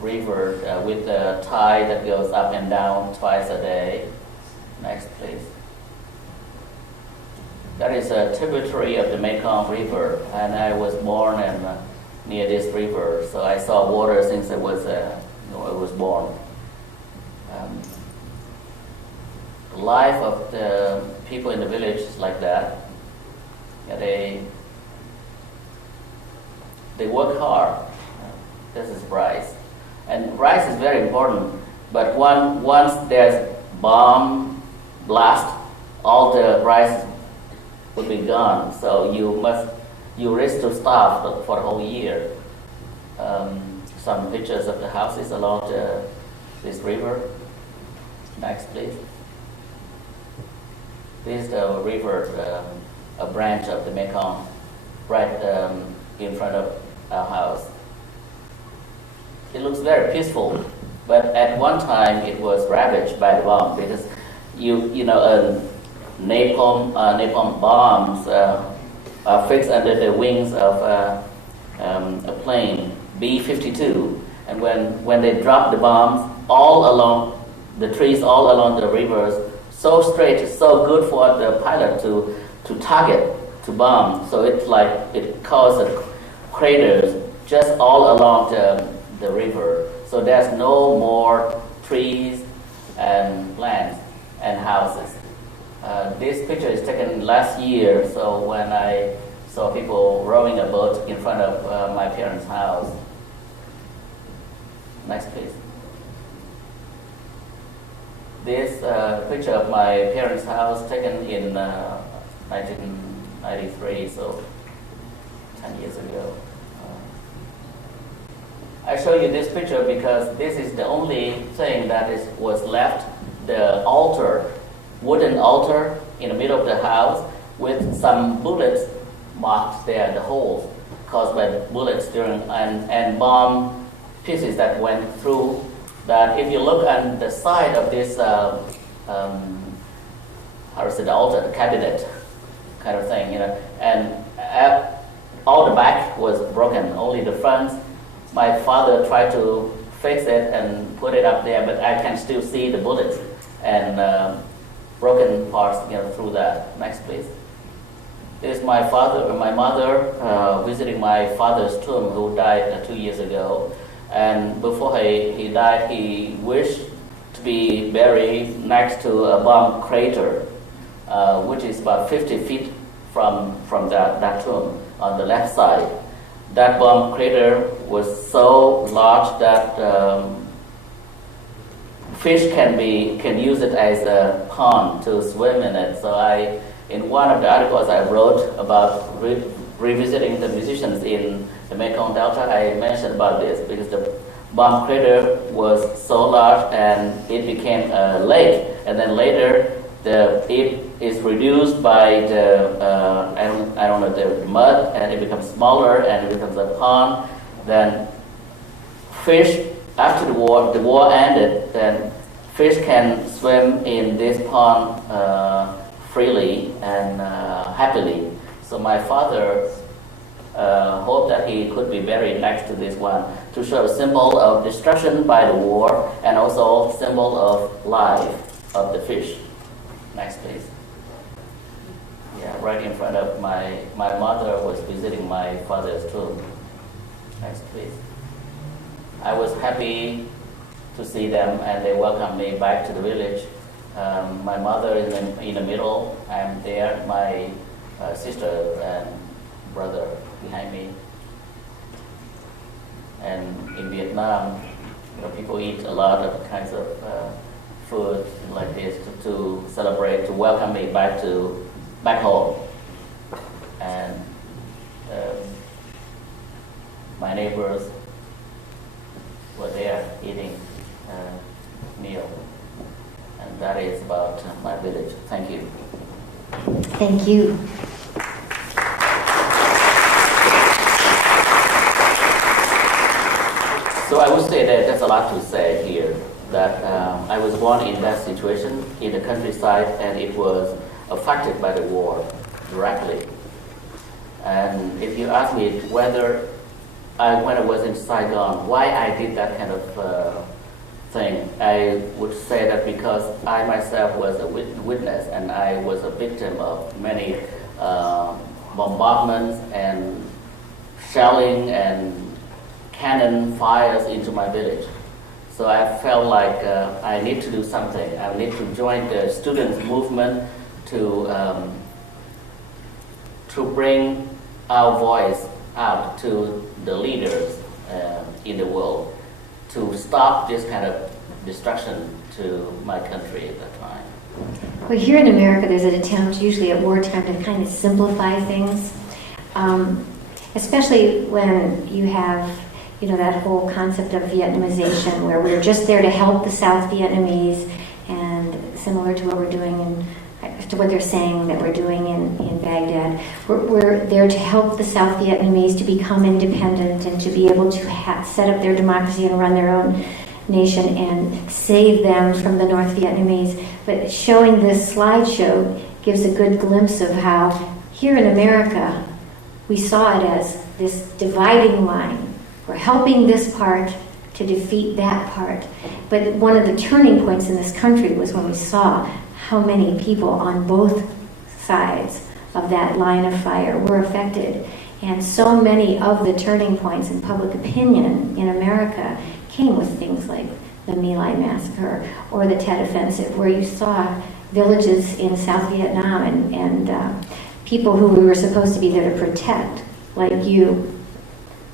River with the tide that goes up and down twice a day. Next, please. That is a tributary of the Mekong River, and I was born near this river, so I saw water since I was born. The life of the people in the village is like that. Yeah, they work hard. This is rice. And rice is very important, but once there's bomb blast, all the rice will be gone. So you risk to starve for the whole year. Some pictures of the houses along this river. Next, please. This is the river, a branch of the Mekong, right in front of our house. It looks very peaceful, but at one time it was ravaged by the bomb because napalm bombs are fixed under the wings of a plane B-52, and when they drop the bombs, all along the trees, all along the rivers, so straight, so good for the pilot to target, to bomb. So it's like it caused craters just all along the river. So there's no more trees and plants and houses. This picture is taken last year, so when I saw people rowing a boat in front of my parents' house. Next, please. This picture of my parents' house taken in 1993, so 10 years ago. I show you this picture because this is the only thing that was left, the altar, wooden altar in the middle of the house with some bullets marked there, the holes caused by the bullets during and bomb pieces that went through. That if you look on the side of this, how is it, the altar, the cabinet kind of thing, and all the back was broken, only the front. My father tried to fix it and put it up there, but I can still see the bullets and broken parts through that. Next, please. This is my mother visiting my father's tomb, who died 2 years ago. And before he died, he wished to be buried next to a bomb crater, which is about 50 feet from that tomb on the left side. That bomb crater was so large that fish can use it as a pond to swim in it. So in one of the articles I wrote about revisiting the musicians in the Mekong Delta, I mentioned about this because the bomb crater was so large and it became a lake, and then later it is reduced by the the mud, and it becomes smaller and it becomes a pond. Then fish, after the war ended, then fish can swim in this pond freely and happily. So my father hoped that he could be buried next to this one to show a symbol of destruction by the war and also symbol of life of the fish. Next, please. Yeah, right in front of my mother was visiting my father's tomb. Next, please. I was happy to see them, and they welcomed me back to the village. My mother in the middle. I'm there. My sister and brother behind me. And in Vietnam, people eat a lot of kinds of food like this to celebrate, to welcome me back home. And my neighbors were there eating a meal. And that is about my village. Thank you. Thank you. So I would say that there's a lot to say here, that I was born in that situation in the countryside, and it was affected by the war directly. And if you ask me whether when I was in Saigon, why I did that kind of thing, I would say that because I myself was a witness, and I was a victim of many bombardments and shelling and cannon fires into my village. So I felt like I need to do something. I need to join the students' movement to bring our voice out to the leaders in the world, to stop this kind of destruction to my country at that time. Well, here in America, there's an attempt, usually at wartime, to kind of simplify things, especially when you have that whole concept of Vietnamization, where we're just there to help the South Vietnamese, and similar to what we're doing to what they're saying that we're doing in Baghdad. We're there to help the South Vietnamese to become independent and to be able to set up their democracy and run their own nation and save them from the North Vietnamese. But showing this slideshow gives a good glimpse of how here in America we saw it as this dividing line. We're helping this part to defeat that part. But one of the turning points in this country was when we saw how many people on both sides of that line of fire were affected. And so many of the turning points in public opinion in America came with things like the My Lai massacre or the Tet Offensive, where you saw villages in South Vietnam and people who we were supposed to be there to protect, like you,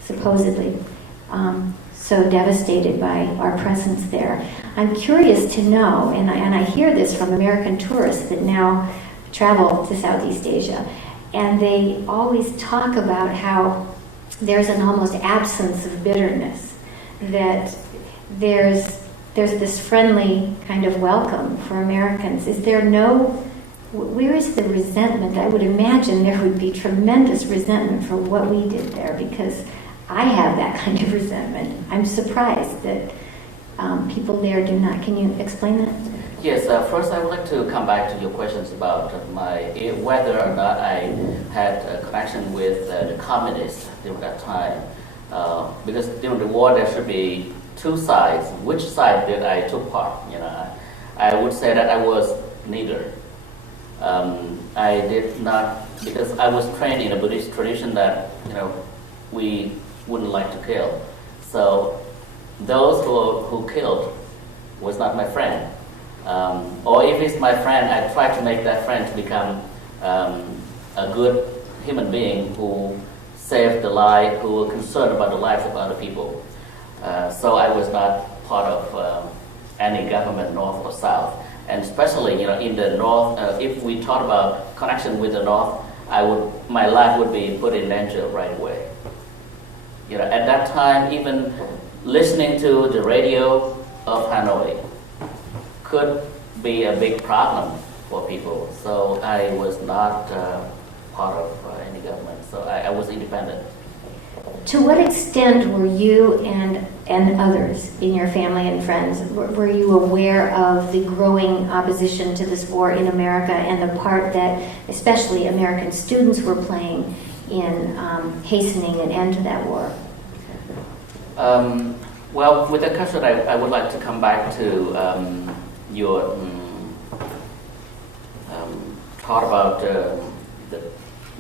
supposedly, so devastated by our presence there. I'm curious to know, and I hear this from American tourists that now travel to Southeast Asia, and they always talk about how there's an almost absence of bitterness, that there's this friendly kind of welcome for Americans. Is there where is the resentment? I would imagine there would be tremendous resentment for what we did there, because I have that kind of resentment. I'm surprised that people there do not. Can you explain that? Yes, first I would like to come back to your questions about whether or not I had a connection with the communists during that time. Because during the war there should be two sides. Which side did I took part? I would say that I was neither. I did not, because I was trained in a Buddhist tradition that we wouldn't like to kill. So those who killed was not my friend. Or if it's my friend, I try to make that friend to become a good human being who saved the life, who were concerned about the lives of other people. So I was not part of any government, north or south. And especially, in the north, if we talk about connection with the north, my life would be put in danger right away. At that time, even listening to the radio of Hanoi could be a big problem for people. So I was not part of any government. So I was independent. To what extent were you and others in your family and friends, were you aware of the growing opposition to this war in America and the part that especially American students were playing in hastening an end to that war? Well, with that question, I would like to come back to your thought about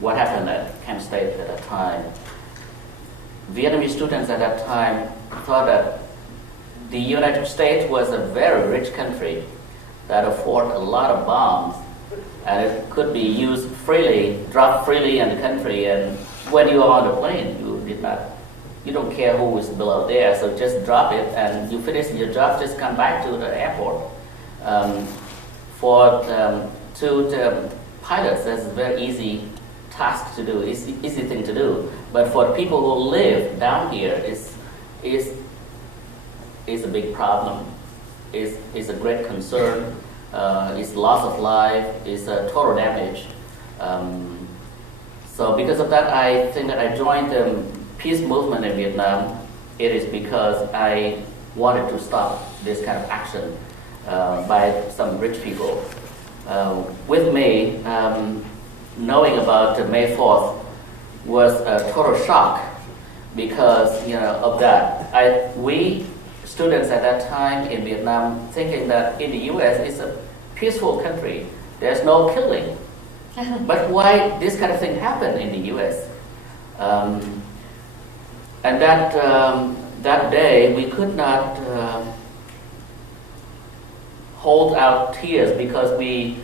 what happened at Kent State at that time. Vietnamese students at that time thought that the United States was a very rich country that afforded a lot of bombs, and it could be used freely, dropped freely in the country. And when you are on the plane, you don't care who is below there, so just drop it, and you finish your job. Just come back to the airport. To the pilots, that's a very easy task to do, easy thing to do. But for people who live down here, is a big problem. Is a great concern. It's loss of life. It's a total damage. So because of that, I think that I joined the peace movement in Vietnam. It is because I wanted to stop this kind of action by some rich people. With me, knowing about May 4th was a total shock because of that. We students at that time in Vietnam thinking that in the U.S. it's a peaceful country. There's no killing. But why this kind of thing happened in the U.S.? And that day we could not hold out tears because we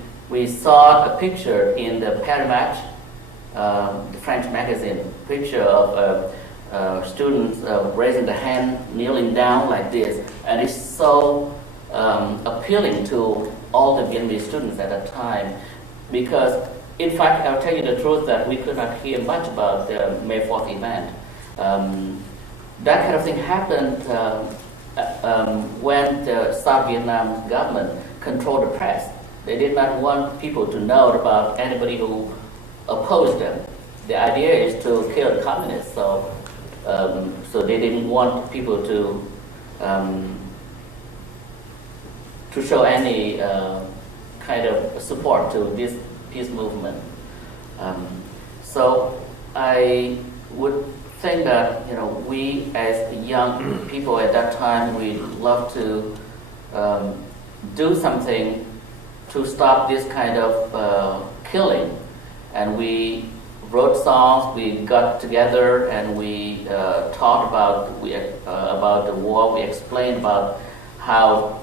saw a picture in the Paris Match, the French magazine, picture of students raising the hand, kneeling down like this, and it's so appealing to all the Vietnamese students at that time, because in fact, I'll tell you the truth that we could not hear much about the May 4th event. That kind of thing happened when the South Vietnam government controlled the press. They did not want people to know about anybody who opposed them. The idea is to kill the communists, so they didn't want people to show any kind of support to this peace movement. So I would think that we as young people at that time, we love to do something to stop this kind of killing, and we wrote songs. We got together and we talked about the war. We explained about how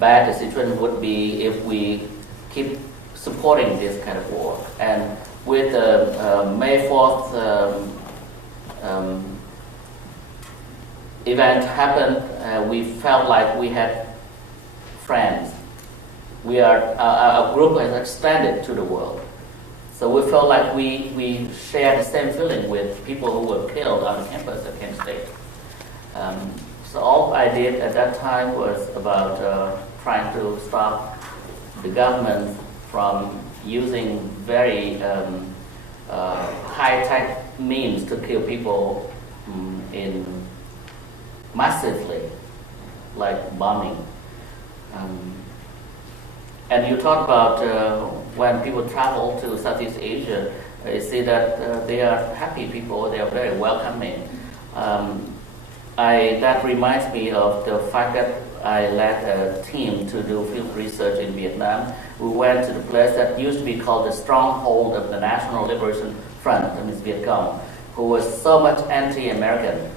bad the situation would be if we keep supporting this kind of war. And with May 4th event happened, we felt like we had friends. We are our group has expanded to the world. So we felt like we share the same feeling with people who were killed on campus at Kent State. So all I did at that time was about trying to stop the government from using very high-tech means to kill people in massively, like bombing. And you talk about when people travel to Southeast Asia, you see that they are happy people, they are very welcoming. That reminds me of the fact that I led a team to do field research in Vietnam. We went to the place that used to be called the stronghold of the National Liberation Front, that means Vietcong, who was so much anti-American.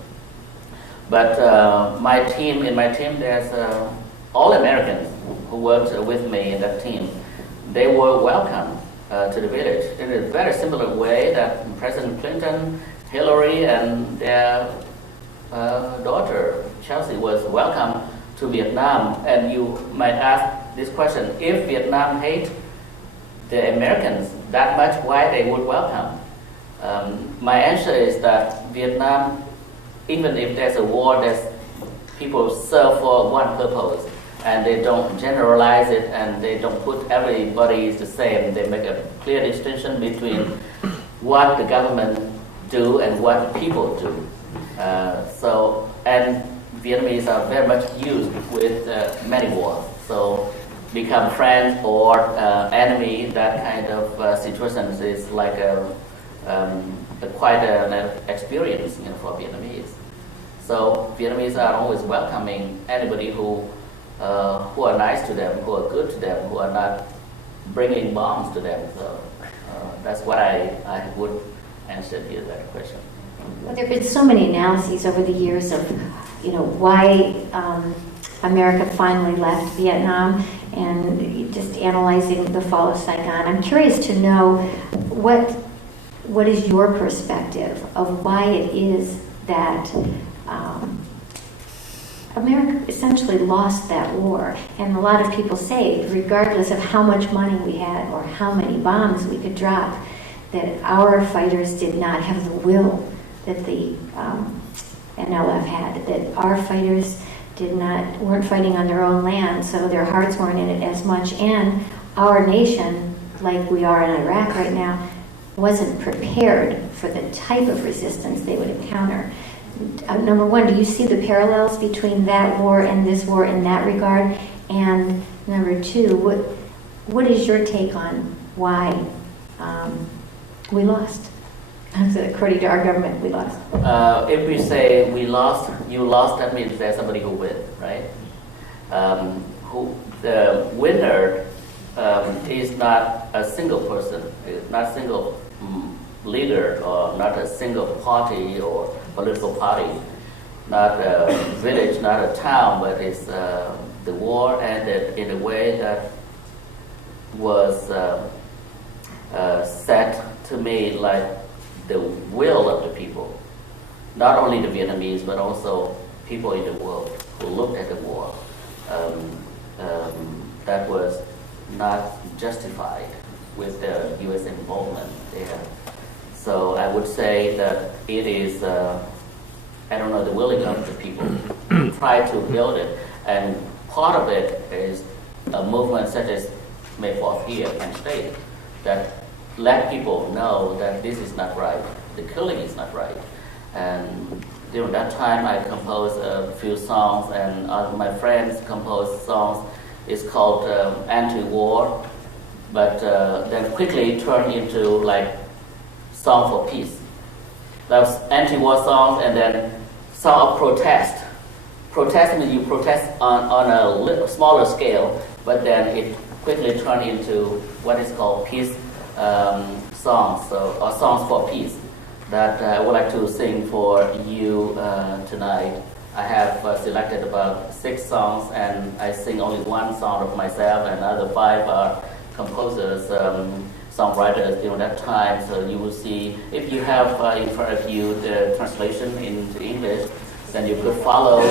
But in my team, there's all Americans who worked with me in that team. They were welcome to the village in a very similar way that President Clinton, Hillary, and their daughter Chelsea was welcome to Vietnam. And you might ask this question: if Vietnam hate the Americans that much, why they would welcome? My answer is that Vietnam, even if there's a war, there's people serve for one purpose, and they don't generalize it, and they don't put everybody the same. They make a clear distinction between what the government do and what people do. And Vietnamese are very much used with many wars. So become friends or enemy, that kind of situation is like quite an experience for Vietnamese. So Vietnamese are always welcoming anybody who are nice to them, who are good to them, who are not bringing bombs to them. So that's what I would answer here that question. Well, there have been so many analyses over the years of, why America finally left Vietnam, and just analyzing the fall of Saigon. I'm curious to know what is your perspective of why it is that America essentially lost that war. And a lot of people say, regardless of how much money we had or how many bombs we could drop, that our fighters did not have the will that the NLF had, that our fighters weren't fighting on their own land, so their hearts weren't in it as much, and our nation, like we are in Iraq right now, wasn't prepared for the type of resistance they would encounter. Number one, do you see the parallels between that war and this war in that regard? And number two, what is your take on why we lost? According to our government, we lost. If we say we lost, you lost, that means there's somebody who wins, right? The winner is not a single person, it's not a single leader, or not a single party or political party, not a village, not a town, but it's the war ended in a way that was said to me like the will of the people, not only the Vietnamese, but also people in the world who looked at the war. That was not justified with the U.S. involvement there. So I would say that it is, the willing of the people try to build it. And part of it is a movement such as May 4th here at Kent State that let people know that this is not right, the killing is not right. And during that time I composed a few songs, and my friends composed songs. It's called Anti-War, but then quickly turned into like Song for Peace. That was anti-war songs, and then song of protest. Protest means you protest on a smaller scale, but then it quickly turned into what is called peace songs, or songs for peace, that I would like to sing for you tonight. I have selected about 6 songs, and I sing only 1 song of myself, and other 5 are composers, songwriters during that time. So you will see, if you have in front of you the translation into English, then you could follow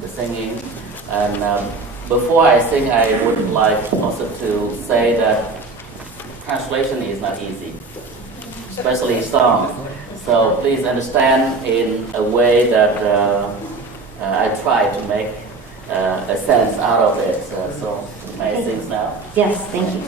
the singing. And before I sing, I would like also to say that translation is not easy, especially songs. So please understand in a way that I try to make a sense out of it. So may I sing now? Yes, thank you.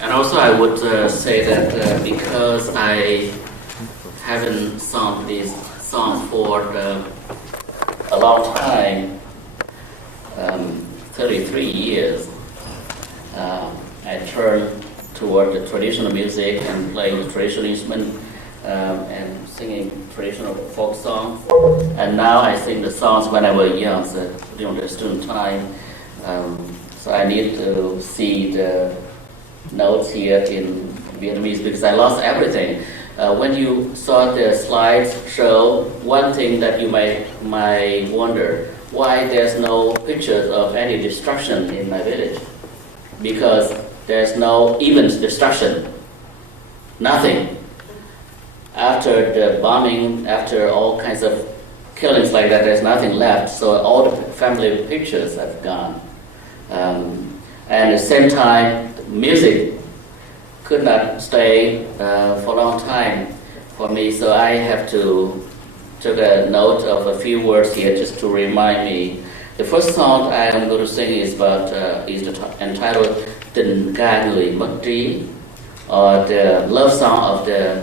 And also I would say that because I haven't sung these songs for a long time, 33 years, I turned toward the traditional music and playing the traditional instrument and singing traditional folk songs. And now I sing the songs when I was young, so during the student time. So I need to see the notes here in Vietnamese because I lost everything. When you saw the slides show, one thing that you might wonder, why there's no pictures of any destruction in my village? Because there's no even destruction, nothing. After the bombing, after all kinds of killings like that, there's nothing left. So all the family pictures have gone. And at the same time, music could not stay for a long time for me, so I have to take a note of a few words here just to remind me. The first song I am going to sing is entitled Tình ca người mất trí, or the love song of the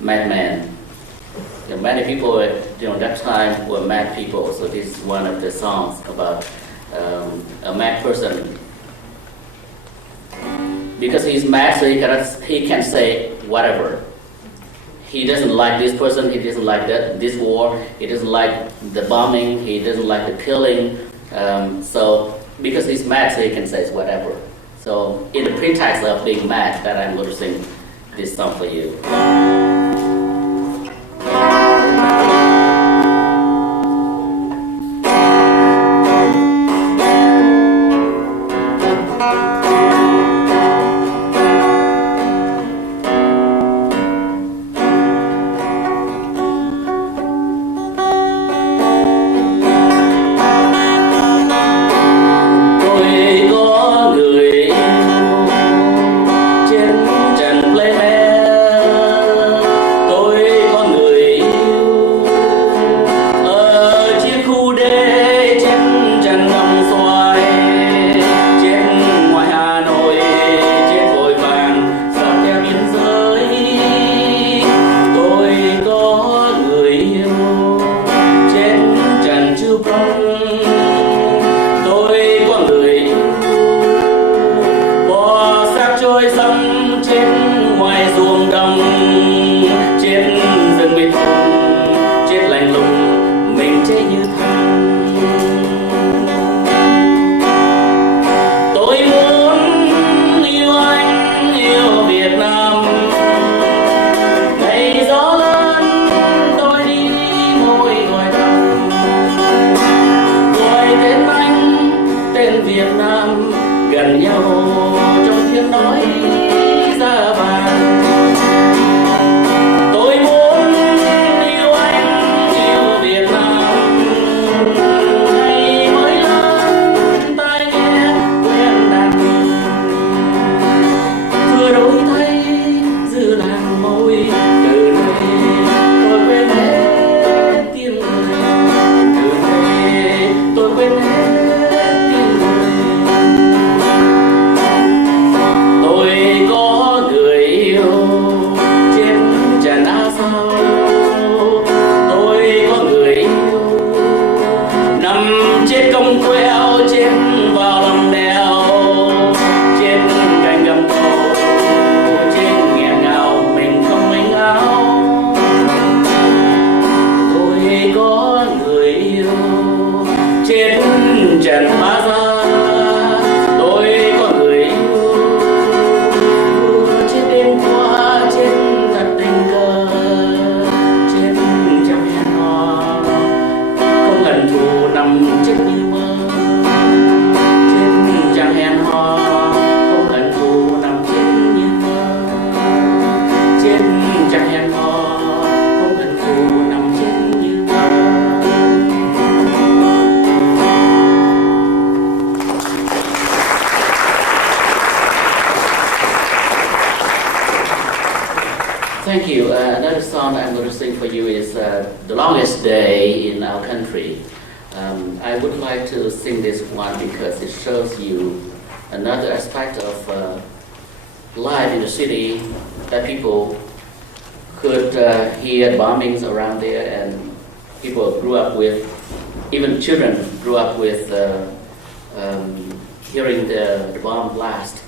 madman. Many people during that time were mad people, so this is one of the songs about a mad person. Because he's mad, so he can say whatever. He doesn't like this person, he doesn't like this war, he doesn't like the bombing, he doesn't like the killing. So because he's mad, so he can say whatever. So in the pretext of being mad, that I'm going to sing this song for you. Việt Nam gần nhau trong tiếng nói. Thank you. Another song I'm going to sing for you is The Longest Day in Our Country. I would like to sing this one because it shows you another aspect of life in the city that people could hear bombings around there, and people grew up with, even children grew up with hearing the bomb blast.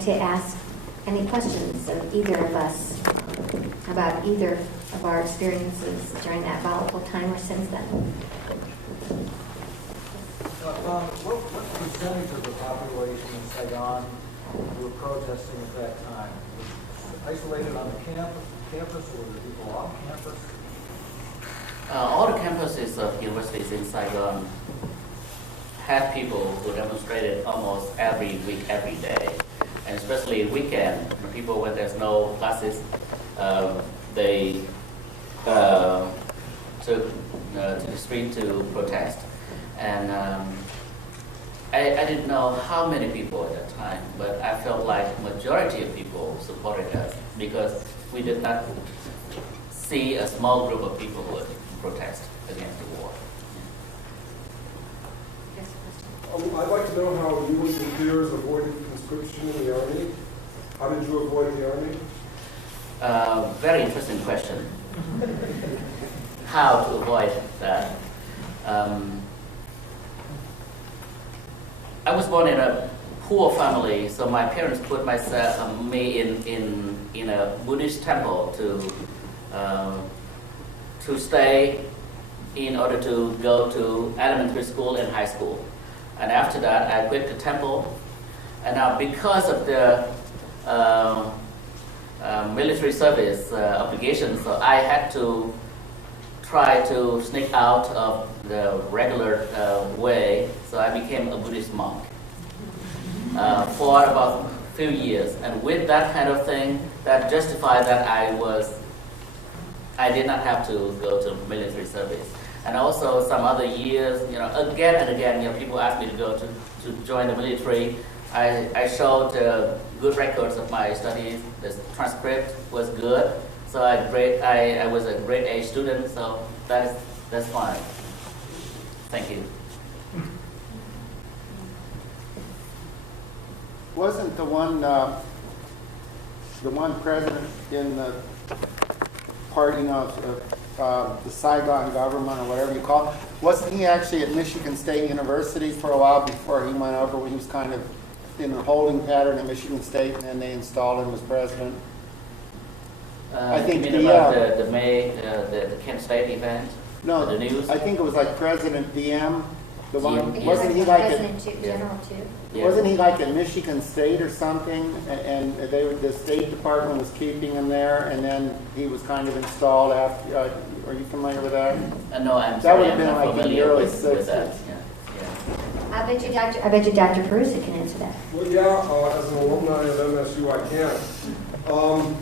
To ask any questions of either of us about either of our experiences during that volatile time or since then. What percentage of the population in Saigon were protesting at that time? Was it isolated on the campus or were there people off campus? All the campuses of universities in Saigon had people who demonstrated almost every week, every day. And especially weekend, people when there's no classes, they took to the street to protest. And I didn't know how many people at that time, but I felt like majority of people supported us because we did not see a small group of people who would protest against the war. I'd like to know how you and your peers avoided conscription in the Army. How did you avoid the Army? Very interesting question. How to avoid that? I was born in a poor family, so my parents put me in a Buddhist temple to stay in order to go to elementary school and high school. And after that, I quit the temple. And now because of the military service obligations, so I had to try to sneak out of the regular way. So I became a Buddhist monk for about a few years. And with that kind of thing, that justified that I did not have to go to military service. And also some other years, again and again, people asked me to go to join the military. I showed good records of my studies. The transcript was good, so I was a grade A student. So that's fine. Thank you. Wasn't the one president in the party of the Saigon government or whatever you call it, wasn't he actually at Michigan State University for a while before he went over, when he was kind of in a holding pattern at Michigan State, and then they installed him as president? I think you mean about the Kent State event? No, the news? I think it was like President DM. The one, Yeah. wasn't he like President General too? Yeah. Wasn't he like at Michigan State or something, and the State Department was keeping him there, and then he was kind of installed after, are you familiar with that? No, I'm That sorry, would have I'm been not like in the familiar early with that. 60s. Yeah. I bet you Dr. Perusa can answer that. Well, yeah, as an alumni of MSU, I can.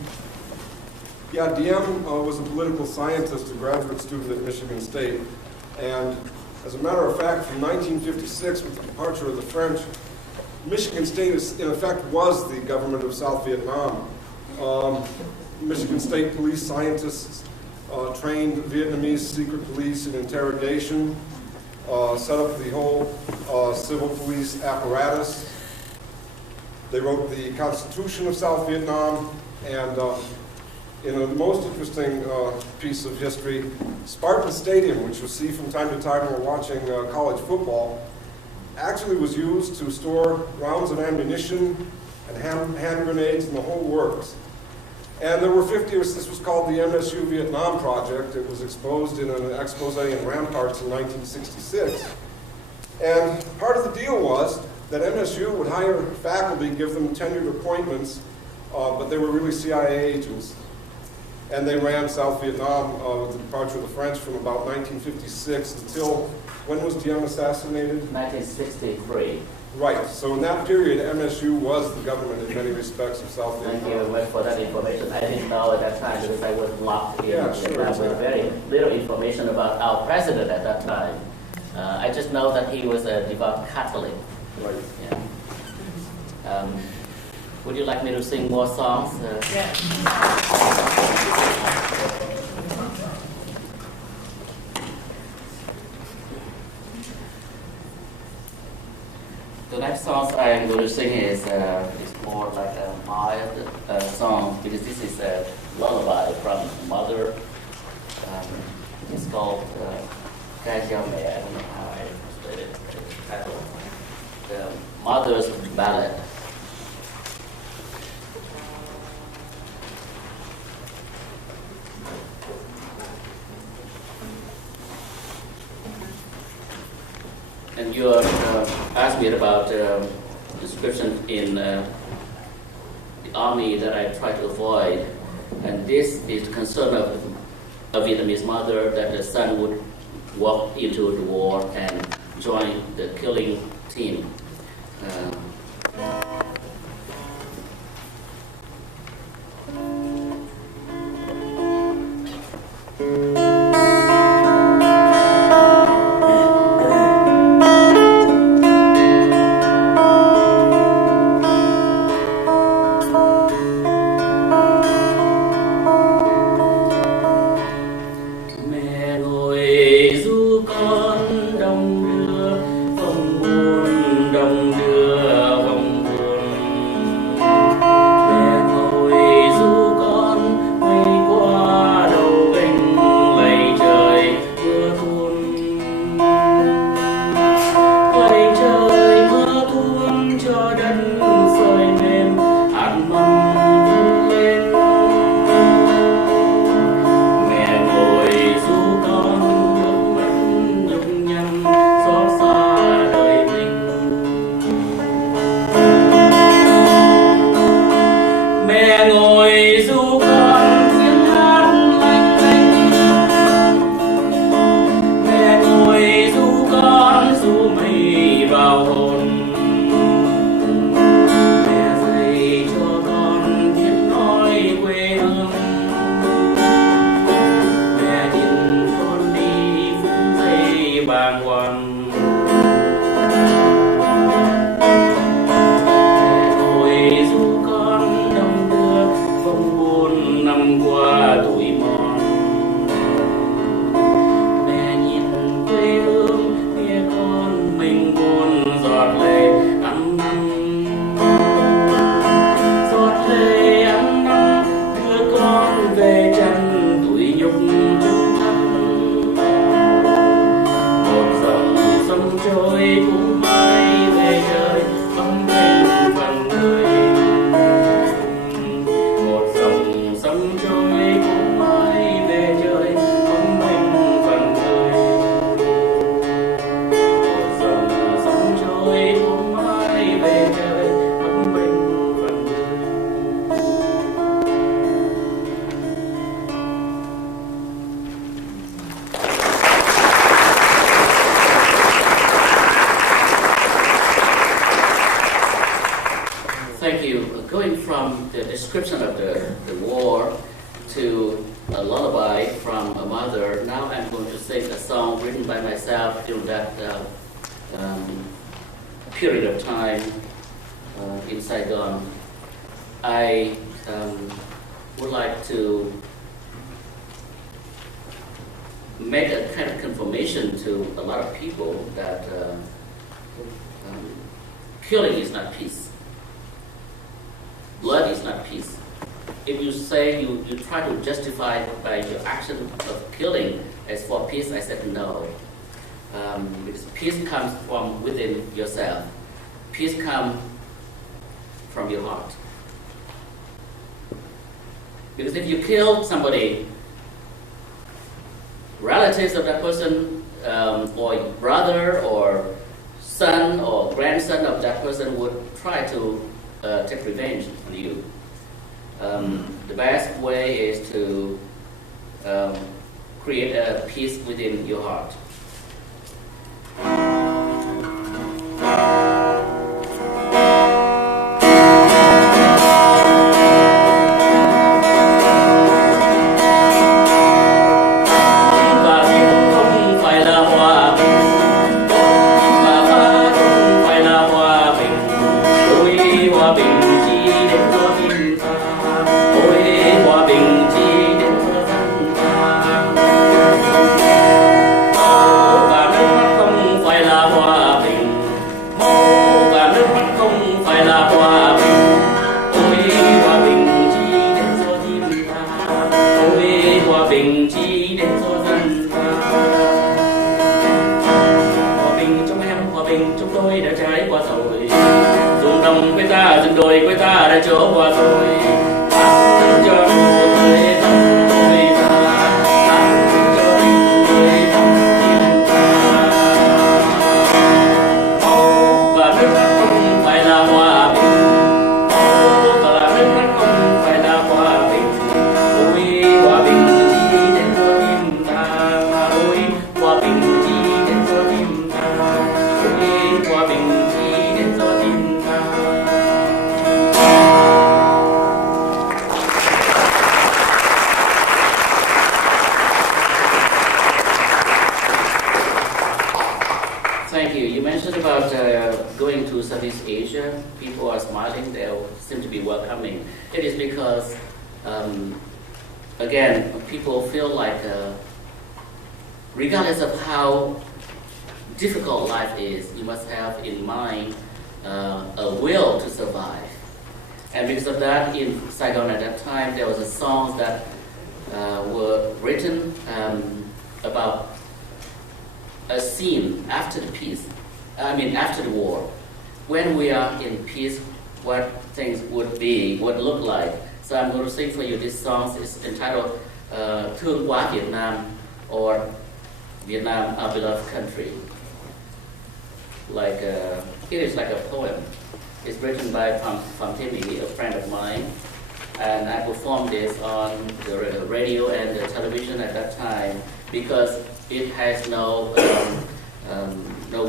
Yeah, DM was a political scientist, a graduate student at Michigan State, and as a matter of fact, from 1956, with the departure of the French, Michigan State, in effect, was the government of South Vietnam. Michigan State police scientists trained Vietnamese secret police in interrogation, set up the whole civil police apparatus. They wrote the Constitution of South Vietnam, and in a most interesting piece of history, Spartan Stadium, which you'll see from time to time when we're watching college football, actually was used to store rounds of ammunition and hand grenades and the whole works. And there were 50, this was called the MSU Vietnam Project. It was exposed in an expose in Ramparts in 1966. And part of the deal was that MSU would hire faculty, give them tenured appointments, but they were really CIA agents. And they ran South Vietnam with the departure of the French from about 1956 until, when was Diem assassinated? 1963. Right, so in that period, MSU was the government in many respects of South Thank Vietnam. you very much for that information. I didn't know at that time because I was locked in Yeah, sure, Vietnam with very little information about our president at that time. I just know that he was a devout Catholic. Right. Yeah. Would you like me to sing more songs? The next song I'm going to sing is more like a mild song, because this is a lullaby from Mother. It's called Ca Giao Mẹ. I don't know how I translate it. The title, the Mother's Ballad. And you asked me about description in the army that I try to avoid. And this is concern of a Vietnamese mother that the son would walk into the war and join the killing team. Đồng đưa phong muôn đồng đưa thank you. Going from the description of the war to a lullaby from a mother, now I'm going to sing a song written by myself during that period of time in Saigon. I would like to make a kind of confirmation to a lot of people that killing is not peace. Blood is not peace. If you say you try to justify by your action of killing as for peace, I said no. Because peace comes from within yourself. Peace comes from your heart. Because if you kill somebody, relatives of that person, or brother or son or grandson of that person would try to take revenge on you. The best way is to create a peace within your heart. Regardless of how difficult life is, you must have in mind a will to survive. And because of that, in Saigon at that time, there was a songs that were written about a scene after the peace. After the war. When we are in peace, what things would look like. So I'm going to sing for you this song. It's entitled Thương Quá Việt Nam, or Vietnam, our beloved country. It is like a poem. It's written by Pham Thi, a friend of mine, and I performed this on the radio and the television at that time because it has no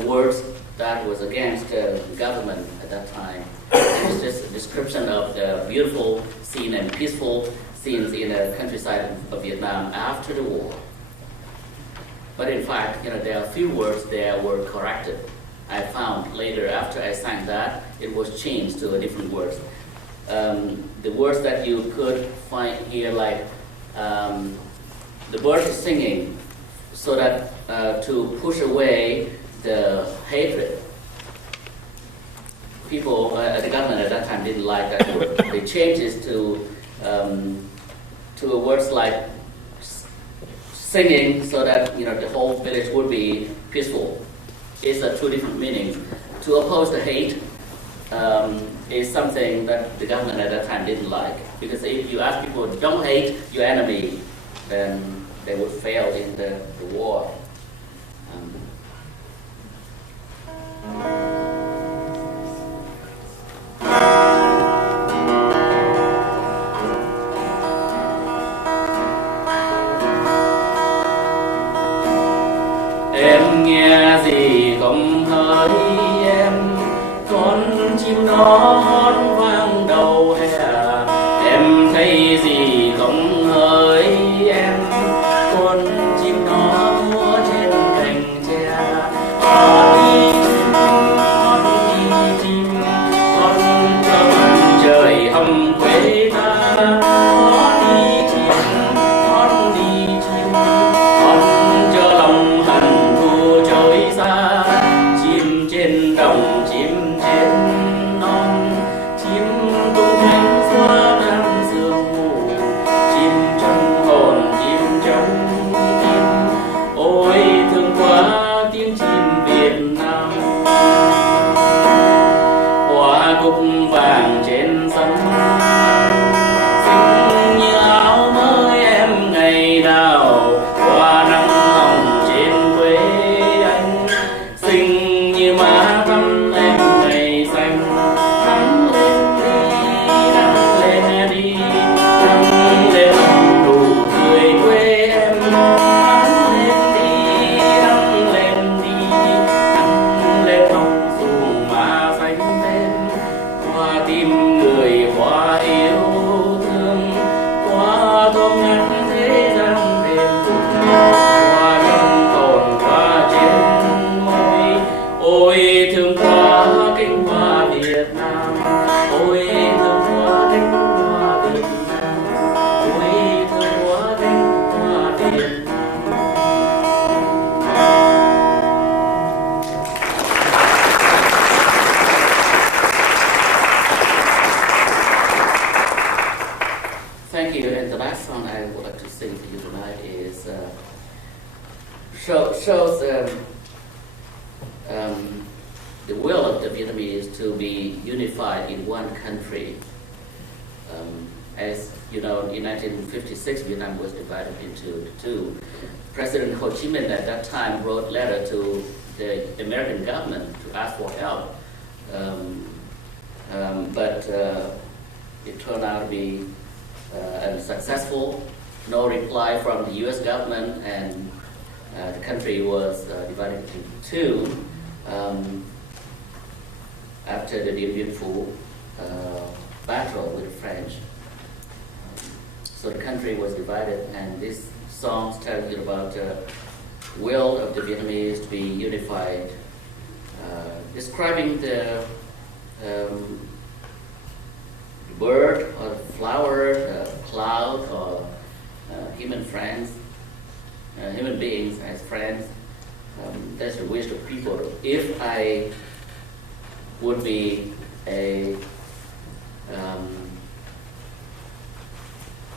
words that was against the government at that time. It's just a description of the beautiful scene and peaceful scenes in the countryside of Vietnam after the war. But in fact, there are a few words there were corrected. I found later, after I sang that, it was changed to a different words. The words that you could find here, like the bird is singing, so that to push away the hatred. People, the government at that time didn't like that word. They changed it to a words like singing, so that the whole village would be peaceful. It's two different meanings. To oppose the hate is something that the government at that time didn't like, because if you ask people don't hate your enemy, then they would fail in the war. Em nghe gì không hỡi em, con chim nó hót vang Thank you. And the last song I would like to sing for you tonight is shows the will of the Vietnamese to be unified in one country. As you know, in 1956, Vietnam was divided into two. President Ho Chi Minh at that time wrote a letter to the American government to ask for help. But it turned out to be unsuccessful. No reply from the U.S. government, and the country was divided into two after the Dien Bien Phu battle with the French. So the country was divided, and this song tells you about the will of the Vietnamese to be unified, describing the bird or flower, cloud, or human friends, human beings as friends. That's the wish of people. If I would be a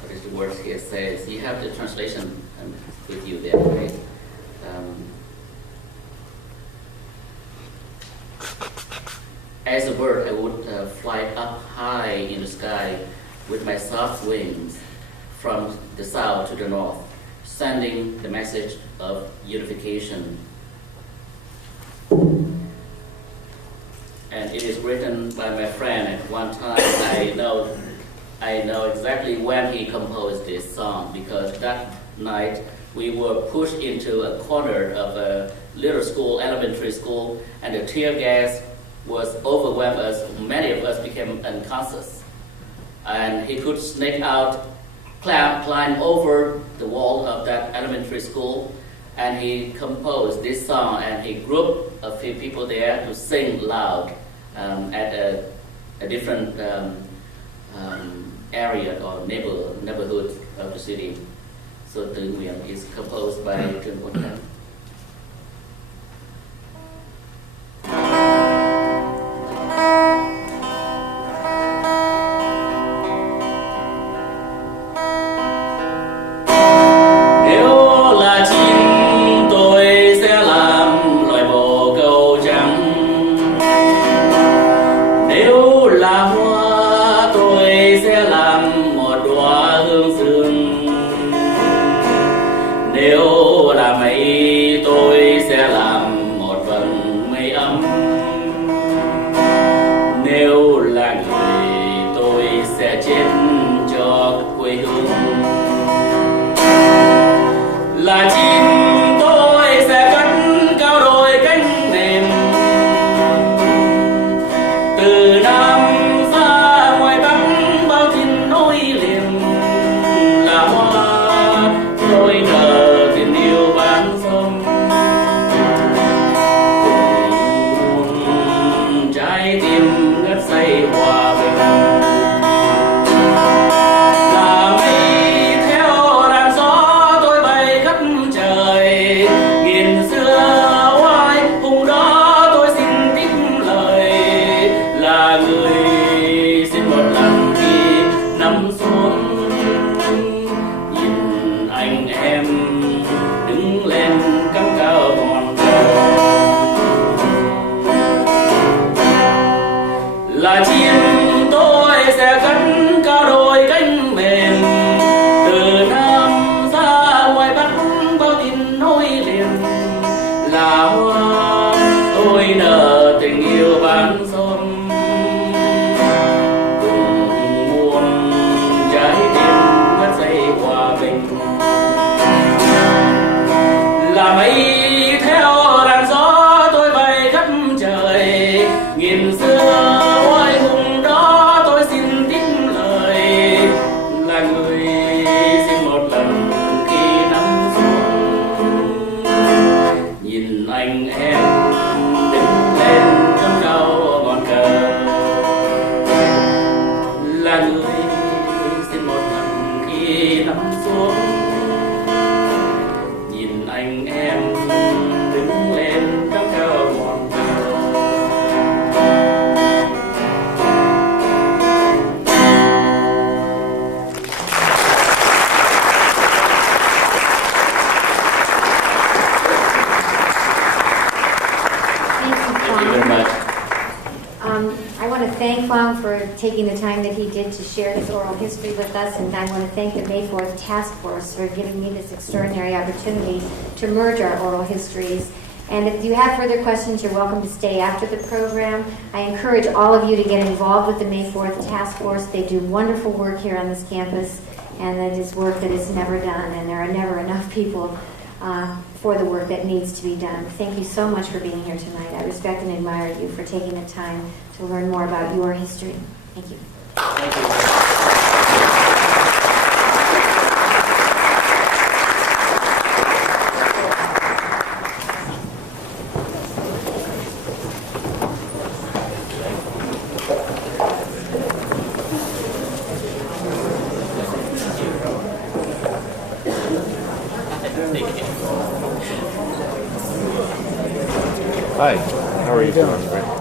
what is the word here says? You have the translation with you there, right? As a bird, I would fly up high in the sky with my soft wings from the south to the north, sending the message of unification. And it is written by my friend at one time. I know exactly when he composed this song, because that night we were pushed into a corner of a little school, elementary school, and the tear gas was overwhelmed us. Many of us became unconscious. And he could sneak out, climb over the wall of that elementary school, and he composed this song, and he grouped a few people there to sing loud at a different area or neighborhood of the city. So Tam Ngãi is composed by Trịnh Công Sơn. Tom for taking the time that he did to share his oral history with us, and I want to thank the May 4th Task Force for giving me this extraordinary opportunity to merge our oral histories. And if you have further questions, you're welcome to stay after the program. I encourage all of you to get involved with the May 4th Task Force. They do wonderful work here on this campus, and it is work that is never done, and there are never enough people for the work that needs to be done. Thank you so much for being here tonight. I respect and admire you for taking the time to learn more about your history. Thank you. Thank you. Hi, how are you doing?